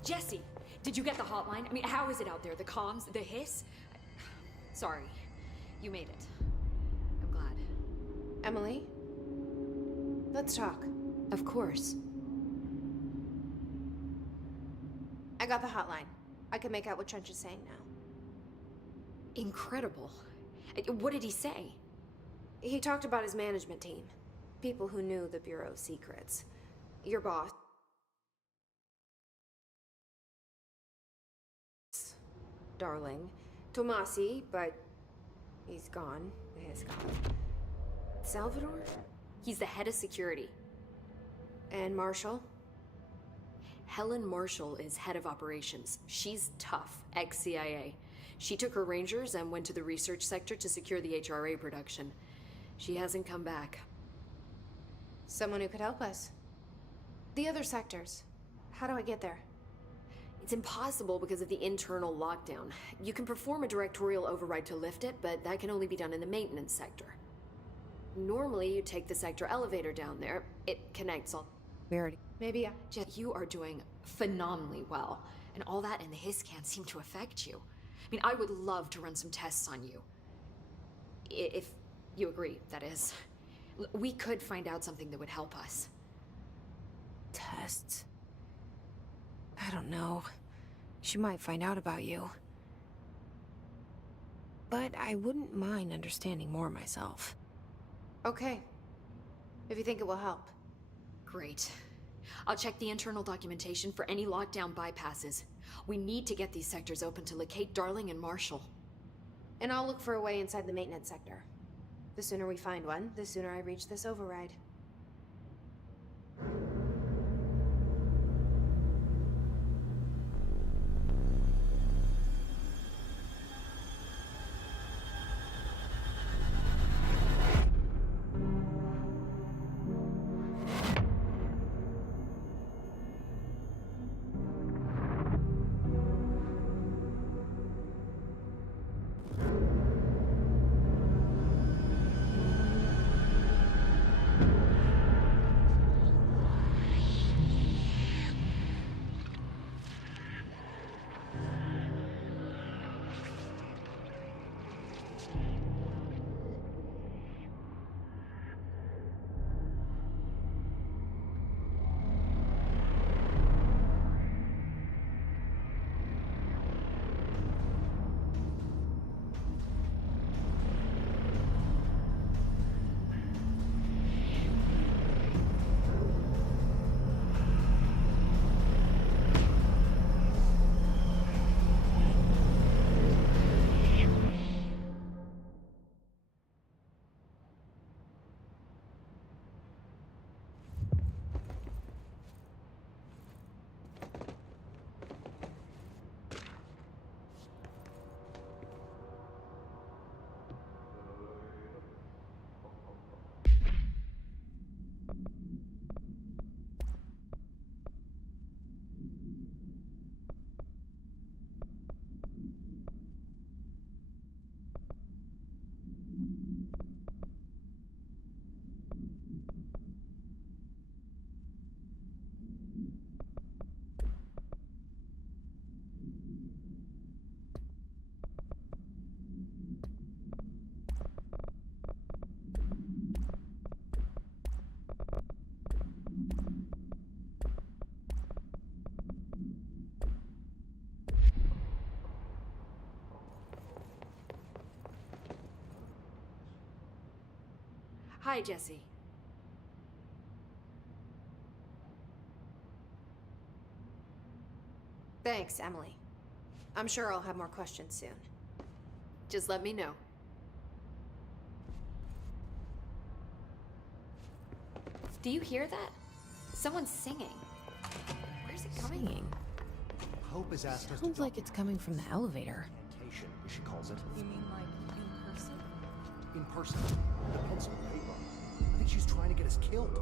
Jesse, did you get the hotline? I mean, how is it out there? The comms? The hiss? Sorry. You made it. I'm glad. Emily? Let's talk. Of course. I got the hotline. I can make out what Trench is saying now. Incredible. What did he say? He talked about his management team. People who knew the Bureau's secrets. Your boss. Darling. Tommasi, but he's gone. He's gone. Salvador? He's the head of security. And Marshall? Helen Marshall is head of operations. She's tough, ex-CIA. She took her Rangers and went to the research sector to secure the HRA production. She hasn't come back. Someone who could help us. The other sectors. How do I get there? It's impossible because of the internal lockdown. You can perform a directorial override to lift it, but that can only be done in the maintenance sector. Normally, you take the sector elevator down there. It connects all... Weird. Maybe, Jeff, you are doing phenomenally well, and all that in the hiss can't seem to affect you. I mean, I would love to run some tests on you. If you agree, that is. We could find out something that would help us. Tests? I don't know. She might find out about you. But I wouldn't mind understanding more myself. Okay. If you think it will help. Great. I'll check the internal documentation for any lockdown bypasses. We need to get these sectors open to locate Darling and Marshall. And I'll look for a way inside the maintenance sector. The sooner we find one, the sooner I reach this override. Hi, Jesse. Thanks, Emily. I'm sure I'll have more questions soon. Just let me know. Do you hear that? Someone's singing. Where's it coming? Singing. Hope has asked us to Sounds like it's coming from the elevator. incantation, as she calls it. You mean like in person? In person. The pencil and paper. I think she's trying to get us killed.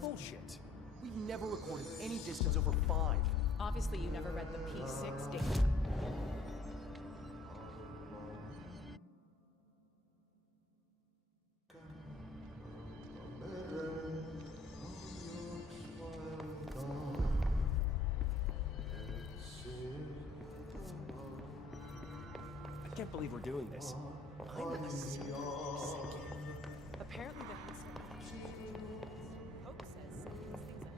Bullshit. We've never recorded any distance over 5. Obviously, you never read the P6 data. can't believe we're doing this. I'm a secret second. Apparently the house Hope says things ahead.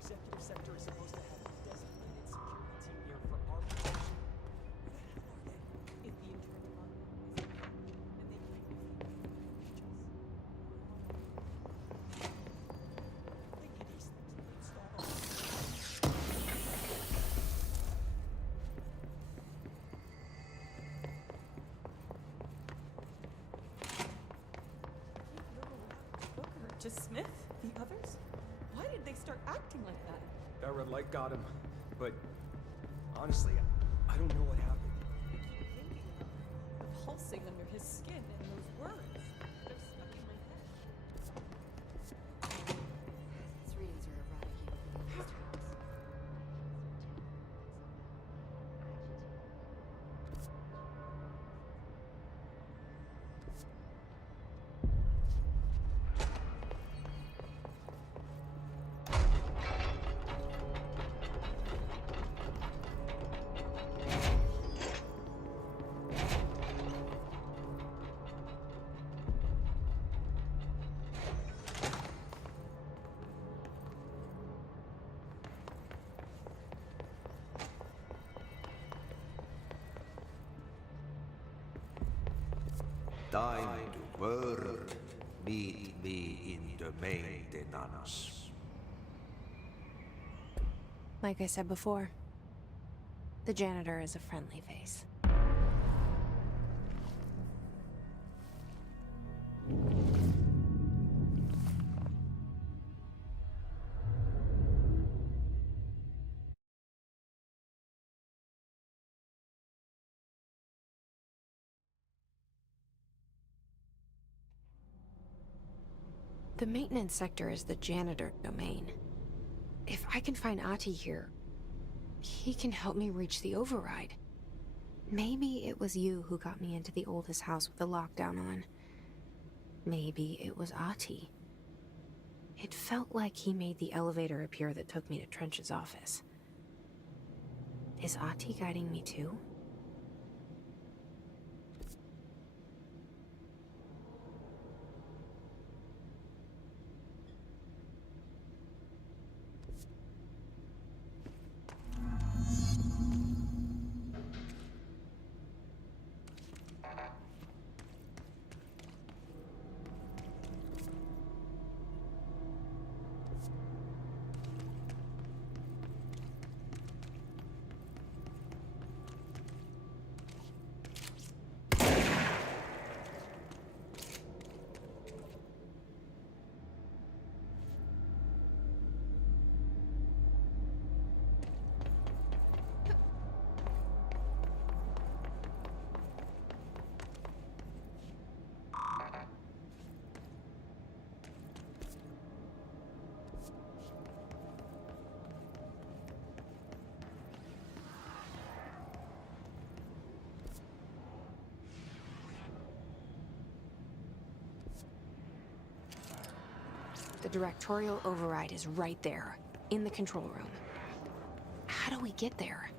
Executive sector is supposed to have a designated security team here for our protection. Where the hell are they? If the internal department is and they claim Think of these things and install them. Booker, just Smith? The others? Why did they start acting like that? That red light got him. But honestly, I don't know what happened. I keep thinking about the pulsing under his skin and those words. They're stuck in my head. These readings are eradicated within these terms. Time to work. Meet me in the maintenance. Like I said before, the janitor is a friendly face. The maintenance sector is the janitor domain. If I can find Ahti here, he can help me reach the override. Maybe it was you who got me into the oldest house with the lockdown on. Maybe it was Ahti. It felt like he made the elevator appear that took me to Trench's office. Is Ahti guiding me too? The directorial override is right there, in the control room. How do we get there?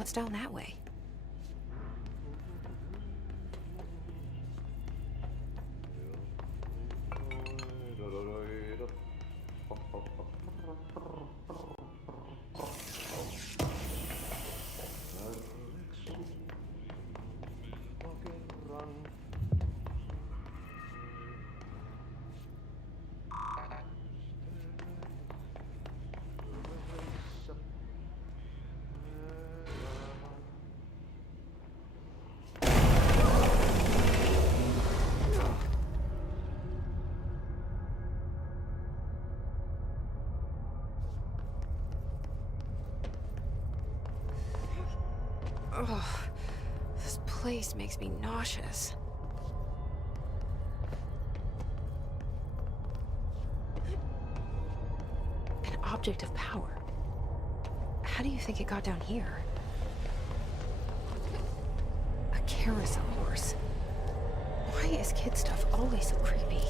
What's down that way? Ugh, this place makes me nauseous. An object of power. How do you think it got down here? A carousel horse. Why is kid stuff always so creepy?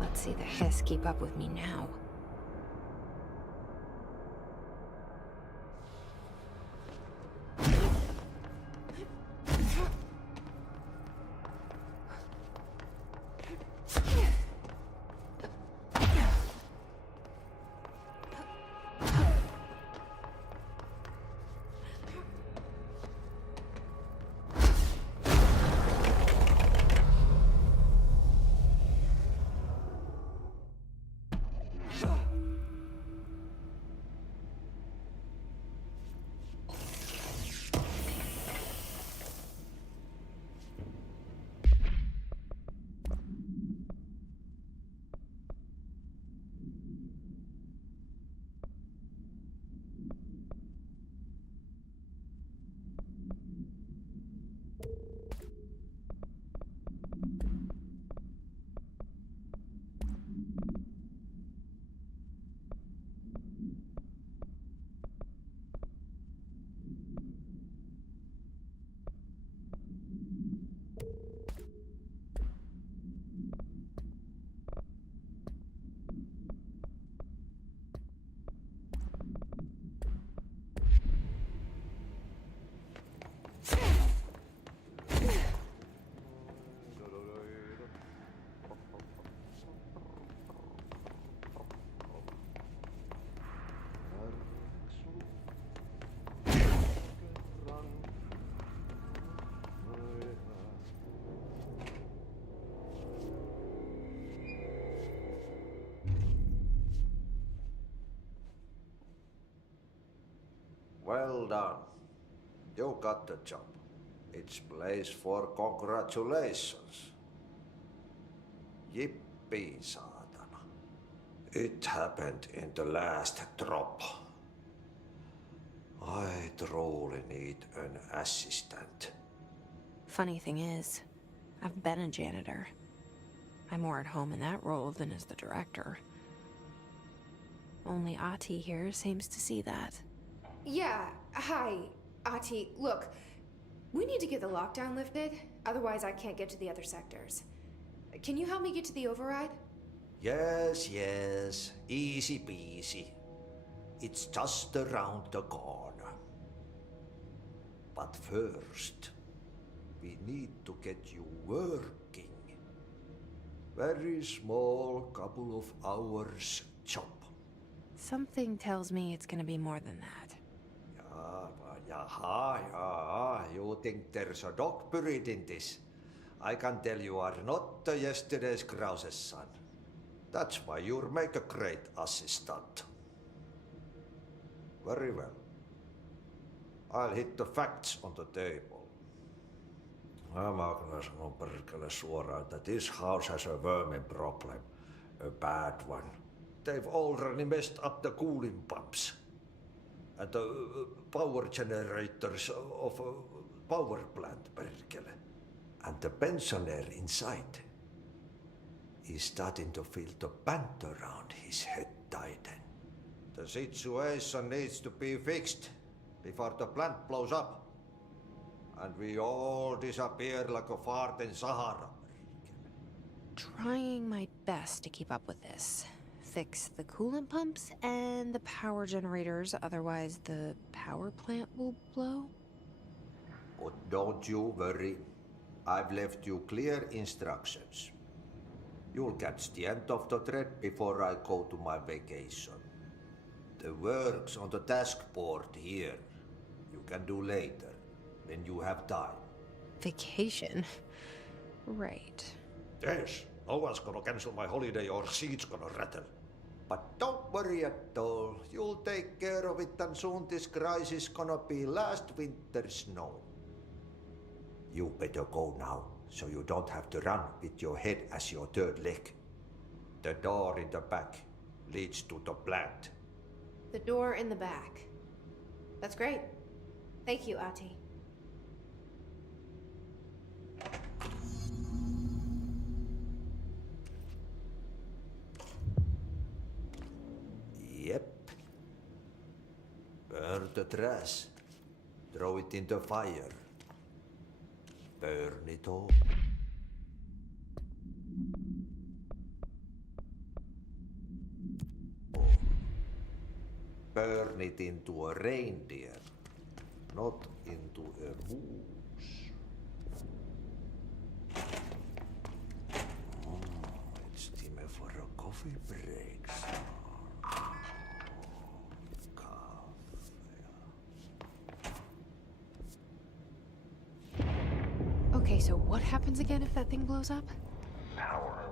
Let's see the hiss keep up with me now. Well done. You got the job. It's place for congratulations. Yippee, saatana. It happened in the last drop. I truly need an assistant. Funny thing is, I've been a janitor. I'm more at home in that role than as the director. Only Ati here seems to see that. Yeah, hi, Ati. Look, We need to get the lockdown lifted, otherwise I can't get to the other sectors. Can you help me get to the override? Yes, yes. Easy peasy. It's just around the corner. But first, we need to get you working. Very small, couple of hours job. Something tells me it's gonna be more than that. Yeah. You think there's a dog buried in this? I can tell you are not the yesterday's Krause's son. That's why you'll make a great assistant. Very well. I'll hit the facts on the table. Mä kyllä sanon perkele suoraan, että this house has a vermin problem. A bad one. They've already messed up the cooling pumps. And the power generators of a power plant, perkele. And the pensioner inside is starting to feel the band around his head tighten. The situation needs to be fixed before the plant blows up. And we all disappear like a fart in Sahara. Trying my best to keep up with this. Fix the coolant pumps and the power generators, otherwise the power plant will blow. But don't you worry. I've left you clear instructions. You'll catch the end of the thread before I go to my vacation. The work's on the task board here. You can do later, when you have time. Vacation? Right. Yes, no one's gonna cancel my holiday or seat's gonna rattle. But don't worry at all. You'll take care of it and soon this crisis gonna be last winter's snow. You better go now, so you don't have to run with your head as your third leg. The door in the back leads to the plant. The door in the back. That's great. Thank you, Ati. Yep. Burn the trash. Throw it in the fire. Burn it all. Burn it into a reindeer, not into a moose. It's time for a coffee break. Okay, so what happens again if that thing blows up? Power.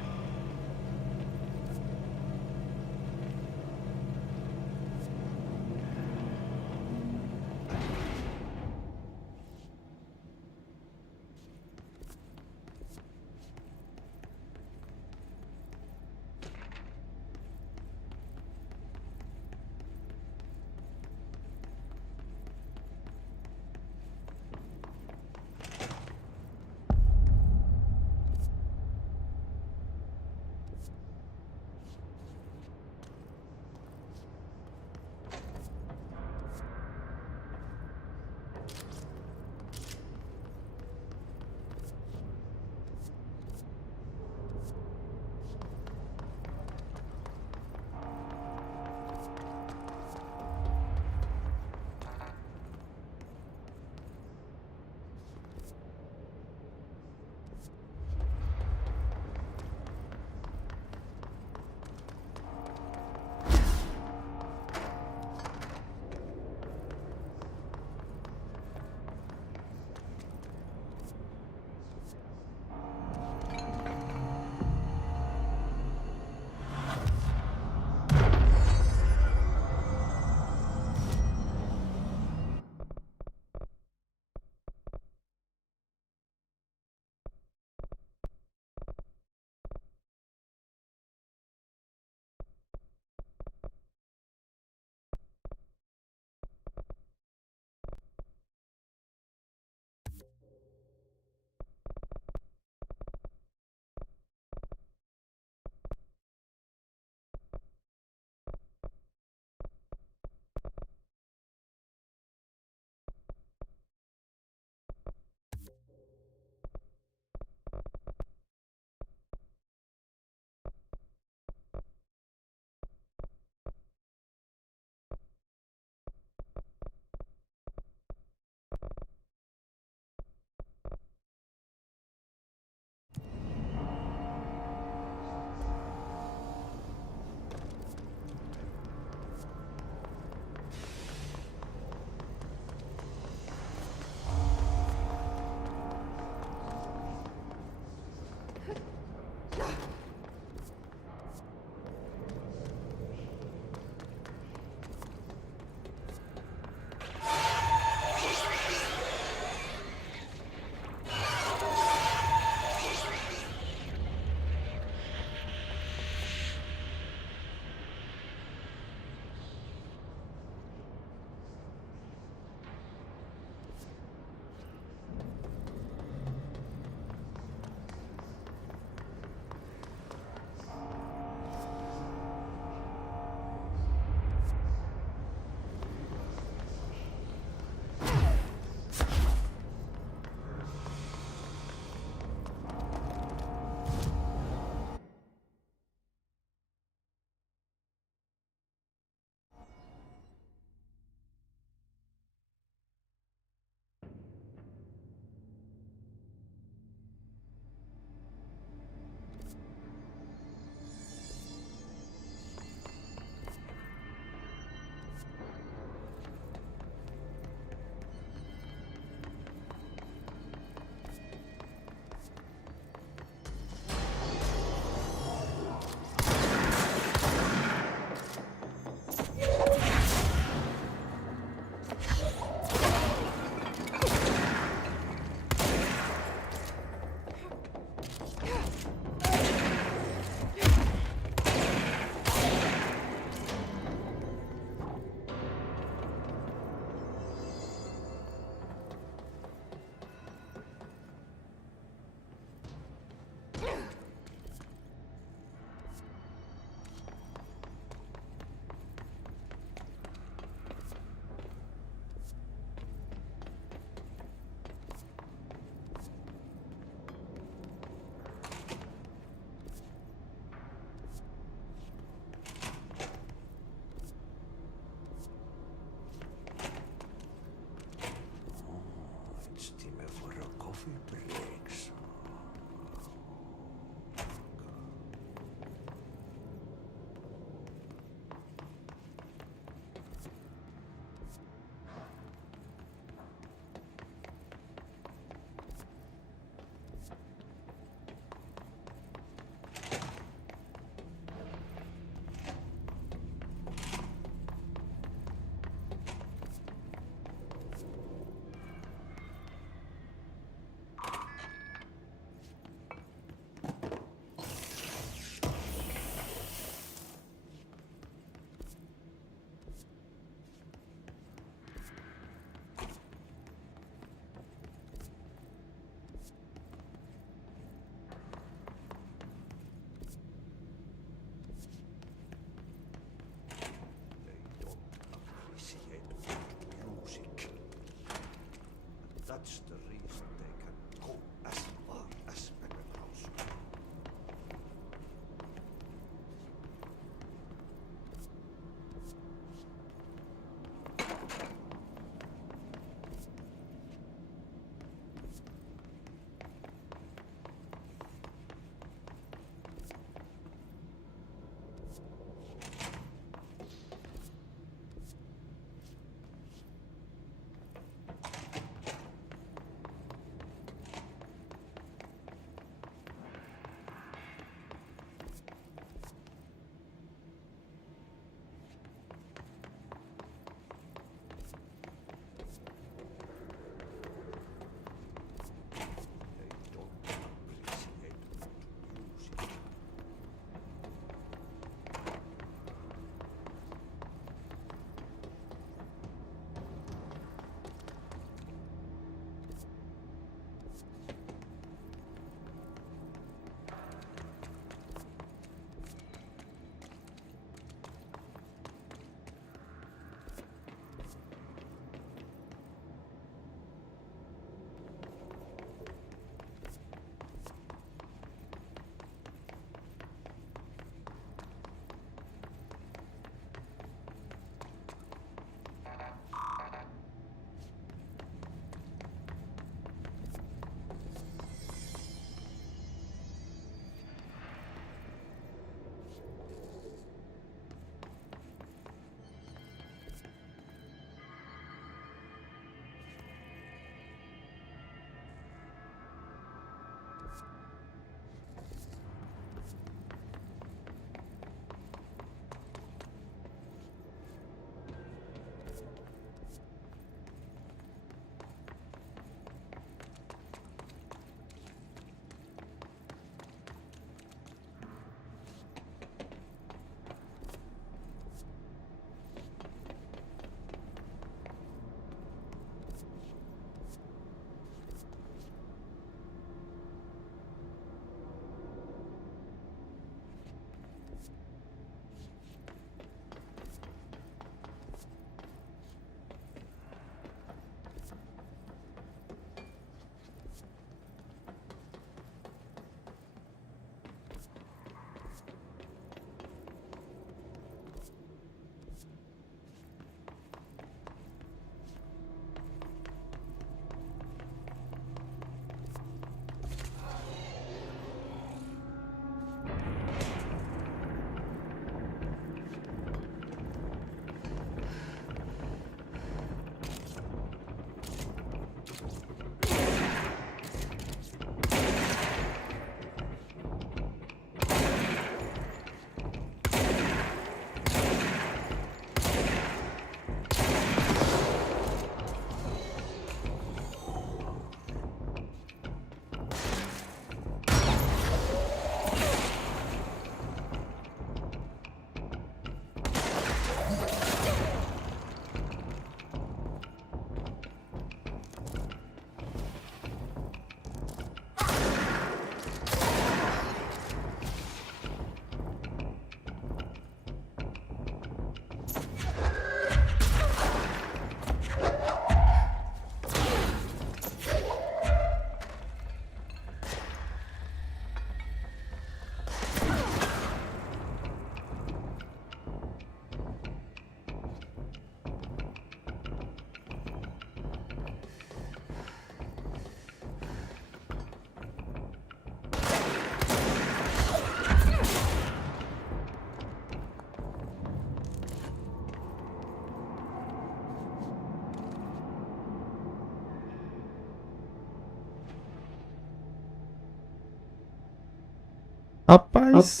Rapaz.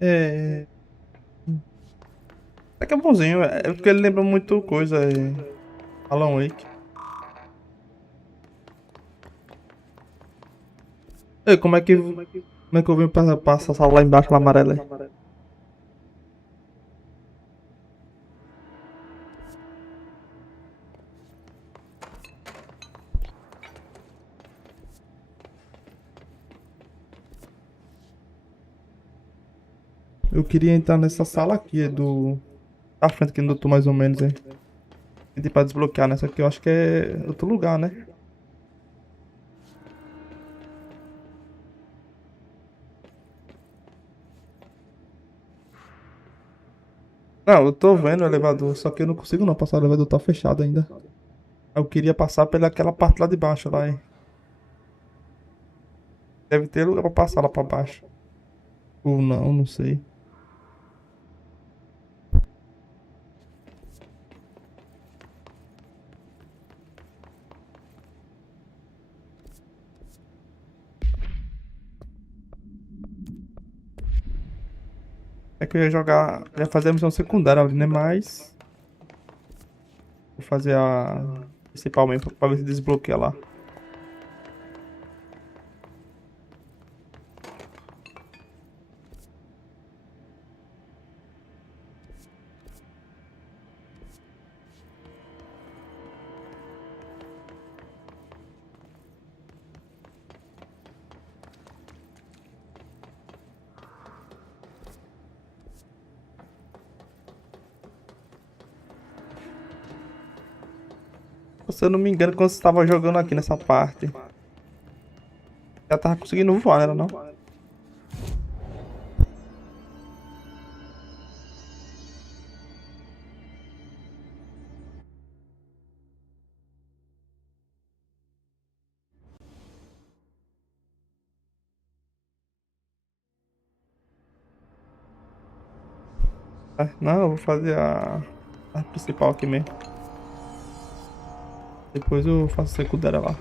É que é bonzinho, é porque ele lembra muito coisa. Alan Wake. Ei, como é que eu vim pra essa sala lá embaixo, lá amarela aí? Eu queria entrar nessa sala aqui, da frente que não tô mais ou menos, hein? Pedir pra desbloquear nessa aqui, eu acho que é outro lugar, né? Não, eu tô vendo o elevador, só que eu não consigo não passar, o elevador tá fechado ainda. Eu queria passar pelaquela parte lá de baixo, lá, hein? Deve ter lugar pra passar lá pra baixo. Ou não, não sei. É que eu ia fazer a missão secundária ali, né? Mas vou fazer a principal mesmo, pra ver se desbloqueia lá. Se eu não me engano, quando você estava jogando aqui nessa parte, já tava conseguindo voar, não era não? Não, eu vou fazer a principal aqui mesmo. Depois eu faço a secundária lá.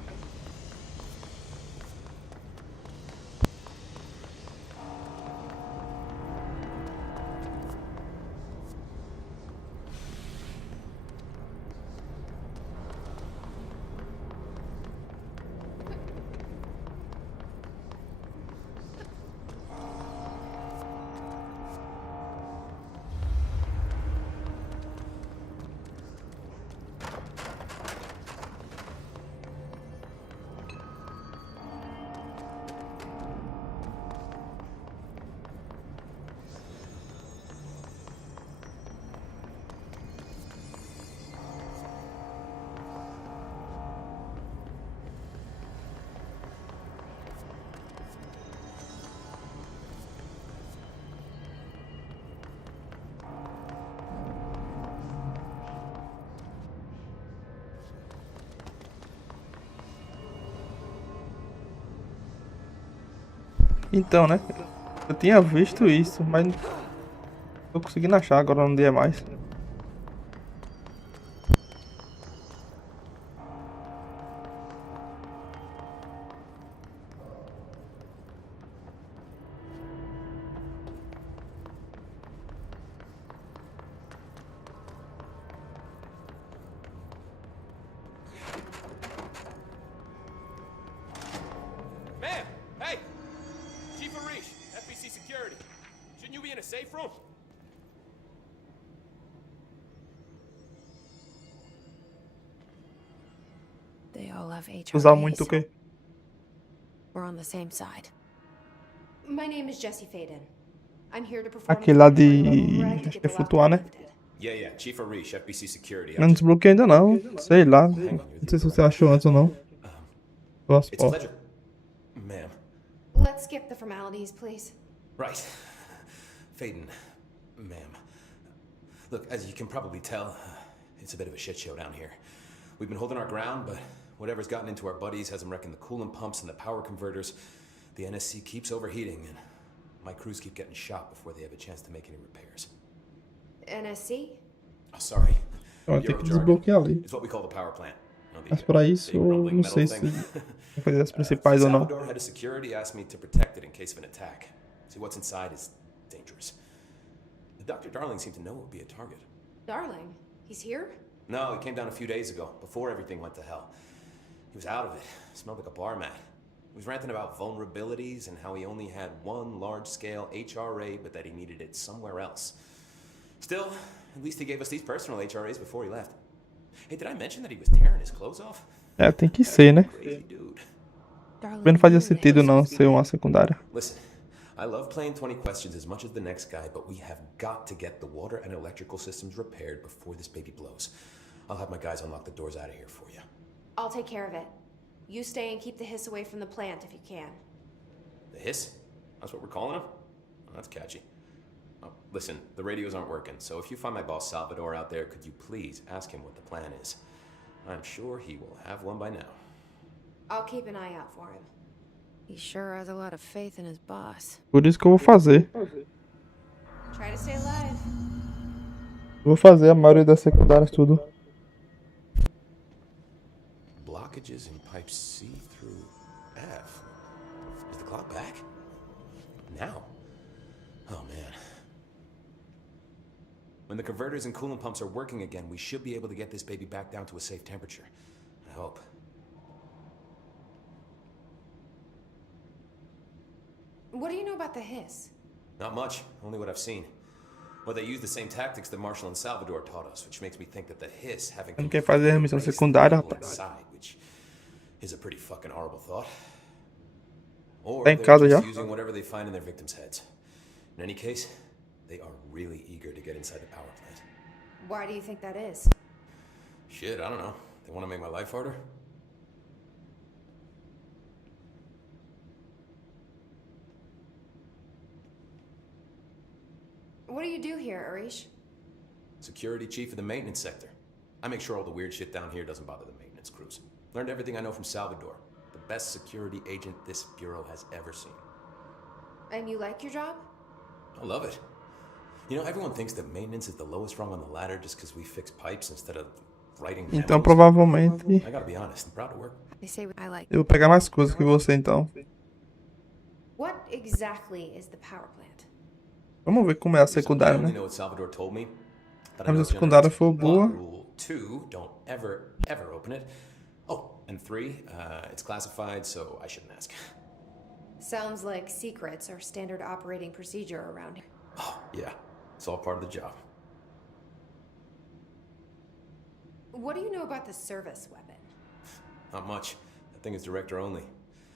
Então, né? Eu tinha visto isso, mas não tô conseguindo achar agora no dia mais. Ma'am! Hey! Chief Arish, FBC Security. Shouldn't you be in a safe room? They all have Usar muito o HRAs. quê? We're on the same side. My name is Jesse Faden. I'm here to perform Aquele lá de... acho que é flutuar, né? Yeah, Chief Arish, FBC Security. Eu não desbloqueei ainda não. Sei lá. Não sei se você achou antes ou não. Posso, It's a pleasure. Ma'am. Let's skip the formalities, please. Right. Faden, ma'am. Look, as you can probably tell, it's a bit of a shit show down here. We've been holding our ground, but whatever's gotten into our buddies has them wrecking the coolant pumps and the power converters. The NSC keeps overheating, and my crews keep getting shot before they have a chance to make any repairs. NSC? Oh, sorry. Vai ter que desbloquear ali. It's what we call the power plant. Mas para isso, eu não sei se vou fazer as principais ou não. Salvador head of security asked me to protect it in case of an attack. See, what's inside is dangerous. The Dr. Darling seemed to know it would be a target. Darling, he's here? No, he came down a few days ago, before everything went to hell. He was out of it. Smelled like a bar mat. He was ranting about vulnerabilities and how he only had one large-scale HRA, but that he needed it somewhere else. Still, at least he gave us these personal HRAs before he left. Hey, did I mention that he was tearing his clothes off? É, tem que ser, né? Crazy dude. Não fazia sentido não ser uma secundária. Listen, I love playing 20 questions as much as the next guy, but we have got to get the water and electrical systems repaired before this baby blows. I'll have my guys unlock the doors out of here for you. I'll take care of it. You stay and keep the hiss away from the plant if you can. The hiss? That's what we're calling him? Oh, that's catchy. Oh, listen, the radios aren't working, so if you find my boss Salvador out there, could you please ask him what the plan is? I'm sure he will have one by now. I'll keep an eye out for him. He sure has a lot of faith in his boss. Por isso que eu vou fazer. Try to stay alive. Vou fazer a maioria das secundárias tudo. Blockages in pipe C through F. Is the clock back? Now? Oh man. When the converters and coolant pumps are working again, we should be able to get this baby back down to a safe temperature. I hope. What do you know about the hiss? Not much, only what I've seen. Well, they use the same tactics that Marshall and Salvador taught us, which makes me think that the hiss having Não quer fazer a missão secundária, rapaz. inside, which is a pretty fucking horrible thought. Or Tá em they're casa just já? using whatever they find in their victims' heads. In any case, they are really eager to get inside the power plant. Why do you think that is? Shit, I don't know. They want to make my life harder? What do you do here, Arish? Security chief of the maintenance sector. I make sure all the weird shit down here doesn't bother the maintenance crews. Learned everything I know from Salvador. The best security agent this bureau has ever seen. And you like your job? I love it. You know, everyone thinks that maintenance is the lowest rung on the ladder just because we fix pipes instead of writing memos. Então provavelmente I gotta be honest, I'm proud to work. They say I like. eu vou pegar mais coisas que você então. What exactly is the power plant? Vamos ver como é a I secundária, only né? know what Salvador told me. But Se I know a secundária for boa, Rule 2, don't ever open it. Oh, and 3, it's classified, so I shouldn't ask. Sounds like secrets are standard operating procedure around here. Oh, yeah. It's all part of the job. What do you know about the service weapon? Not much. That thing is director only.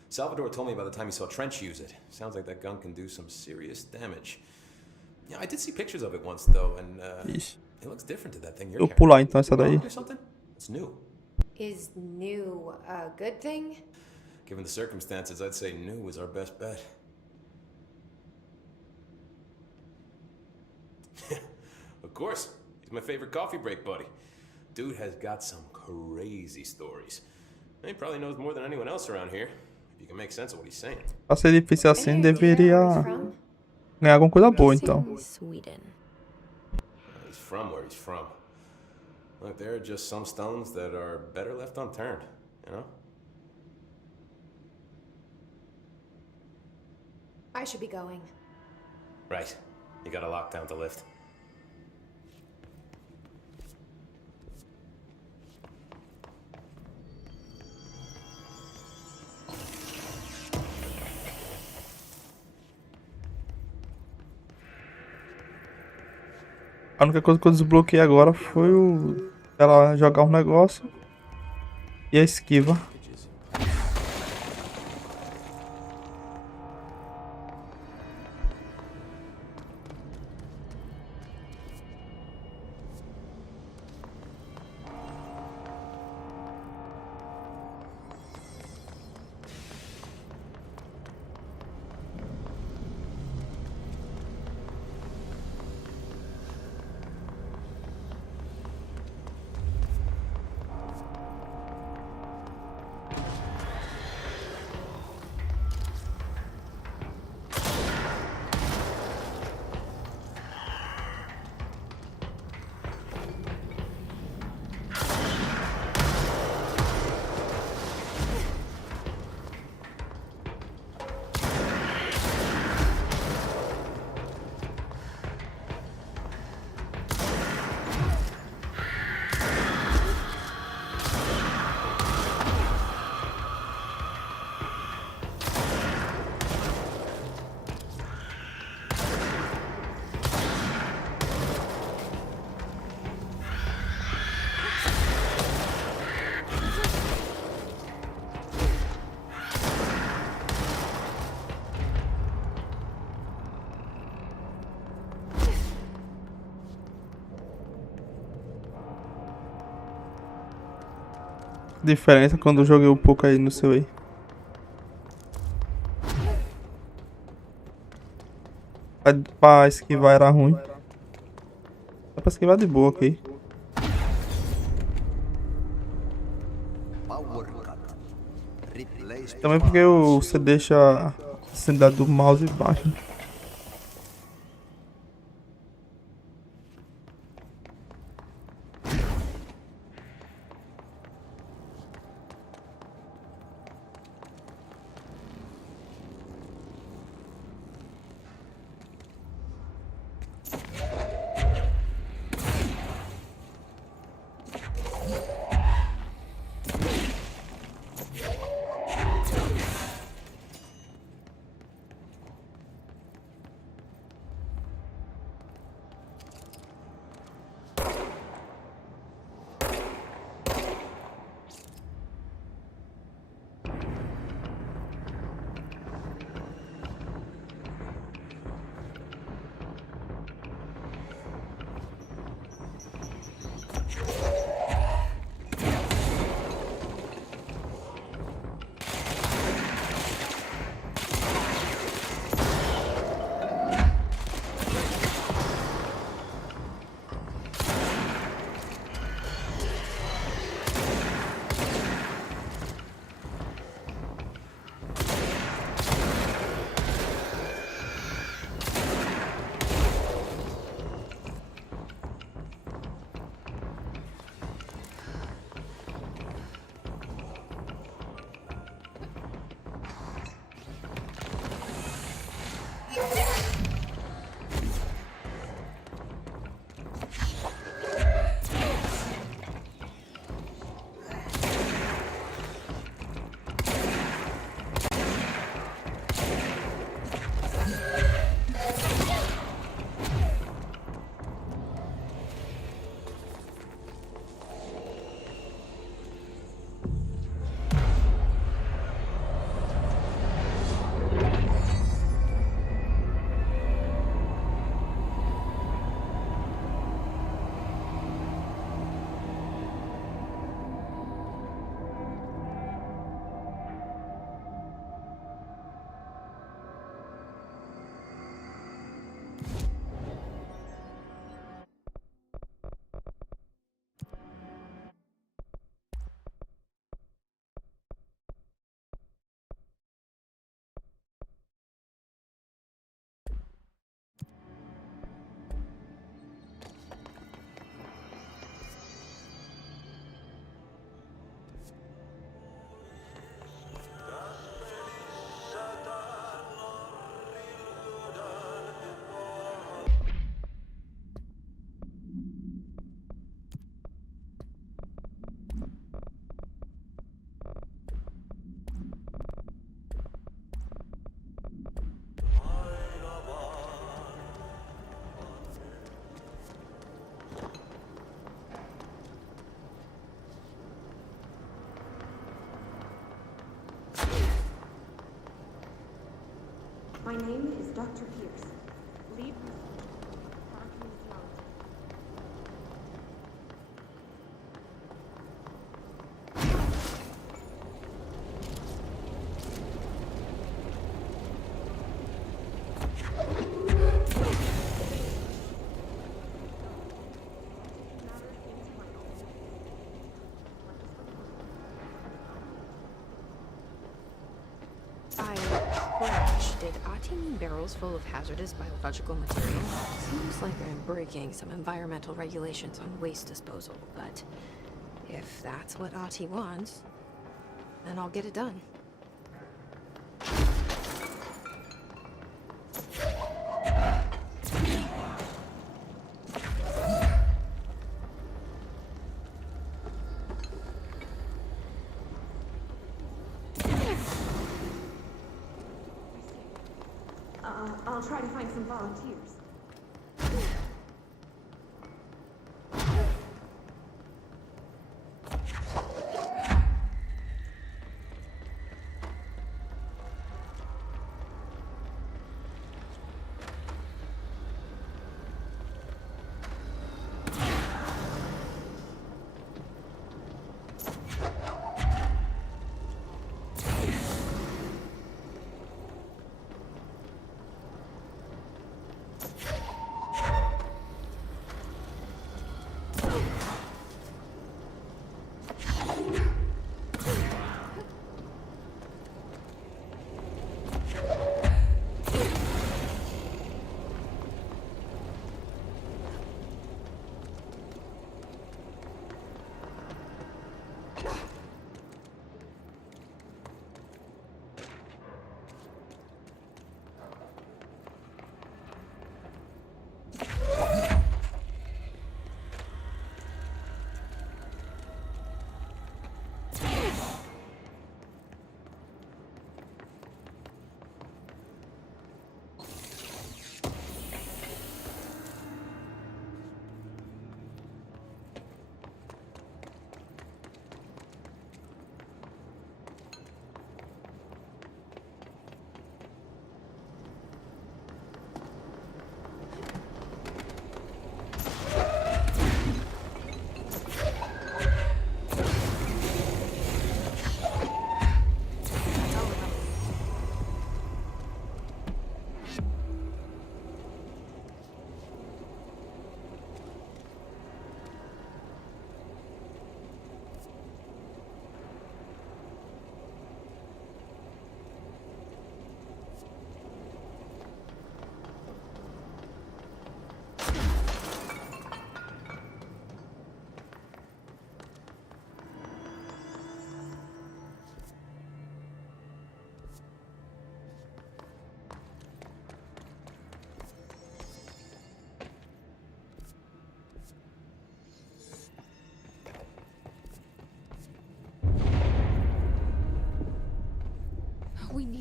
Salvador told me by the time he saw Trench use it. Sounds like that gun can do some serious damage. Yeah, I did see pictures of it once, though, and Ixi. it looks different to that thing you're Eu carrying. pular então essa daí. Or something? It's new. Is new a good thing? Given the circumstances, I'd say new is our best bet. Of course. He's my favorite coffee break buddy. Dude has got some crazy stories. He probably knows more than anyone else around here. If you can make sense of what he's saying. Pra ser difícil assim, deveria ganhar alguma coisa boa então. Sweden. He's from where he's from. Look, there are just some stones that are better left unturned, you know? I should be going. Right. You got a lockdown to lift. A única coisa que eu desbloqueei agora foi ela jogar um negócio e a esquiva. Diferença quando eu joguei um pouco aí no seu aí. Pra esquivar era ruim. Dá pra esquivar de boa aqui. Também porque você deixa a sensibilidade do mouse baixa. My name is Dr. Pierce. Lead Did Aqui mean barrels full of hazardous biological material? Seems like I'm breaking some environmental regulations on waste disposal, but if that's what Aqui wants, then I'll get it done. I'll try to find some volunteers.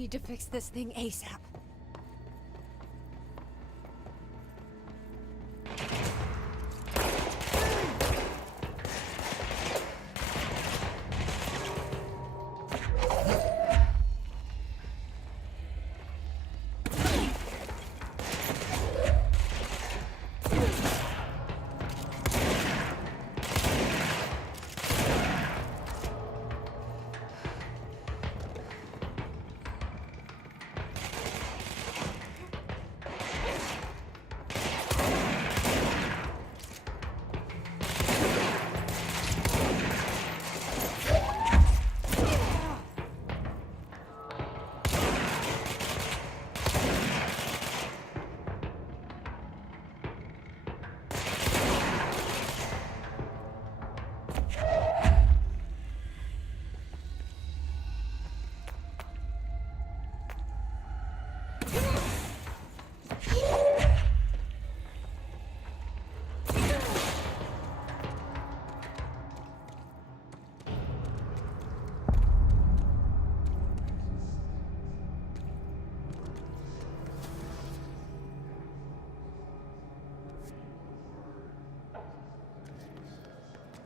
need to fix this thing ASAP.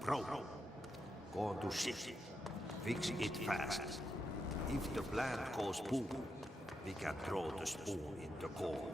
Bro, go to shit. Fix it fast. If the plant goes boom, we can throw the spoon in the coal.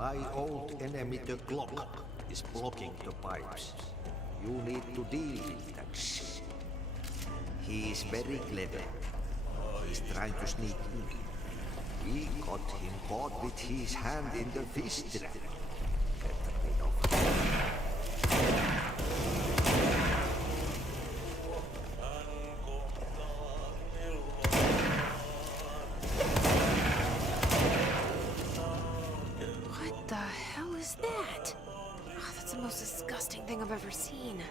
My old enemy, the clock, is blocking the pipes. You need to deal with that shit. He is very clever. He's trying to sneak in. We got him caught with his hand in the fish trap. Better get off. What the hell is that? Oh, that's the most disgusting thing I've ever seen.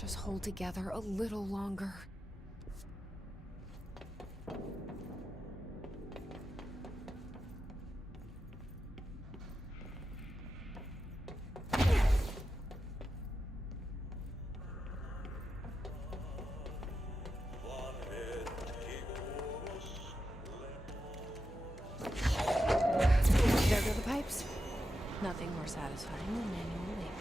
Just hold together a little longer. There go the pipes. Nothing more satisfying than manual labor.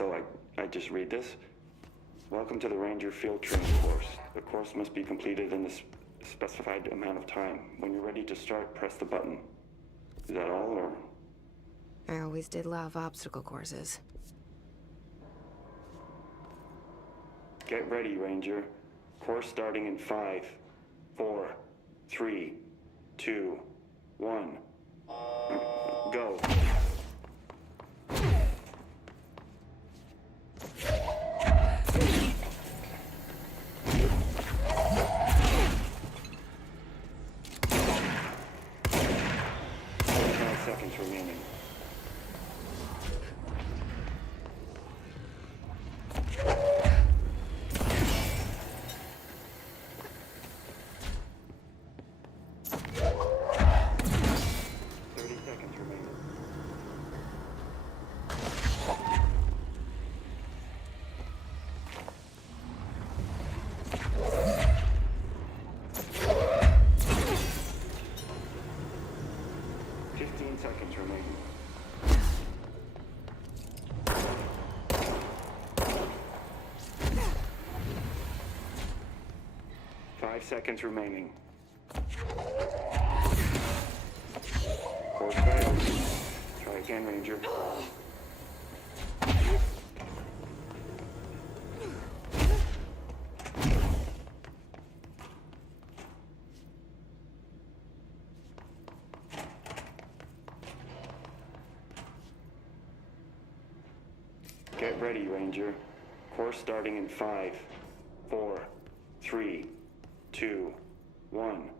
So I just read this? Welcome to the Ranger Field Training course. The course must be completed in the specified amount of time. When you're ready to start, press the button. Is that all, or? I always did love obstacle courses. Get ready, Ranger. Course starting in 5, 4, 3, 2, 1. Go. Seconds remaining. Seconds remaining. 5 seconds remaining. Course failed. Try again, Ranger. Get ready, Ranger. Course starting in 5, 4, 3, 2, 1.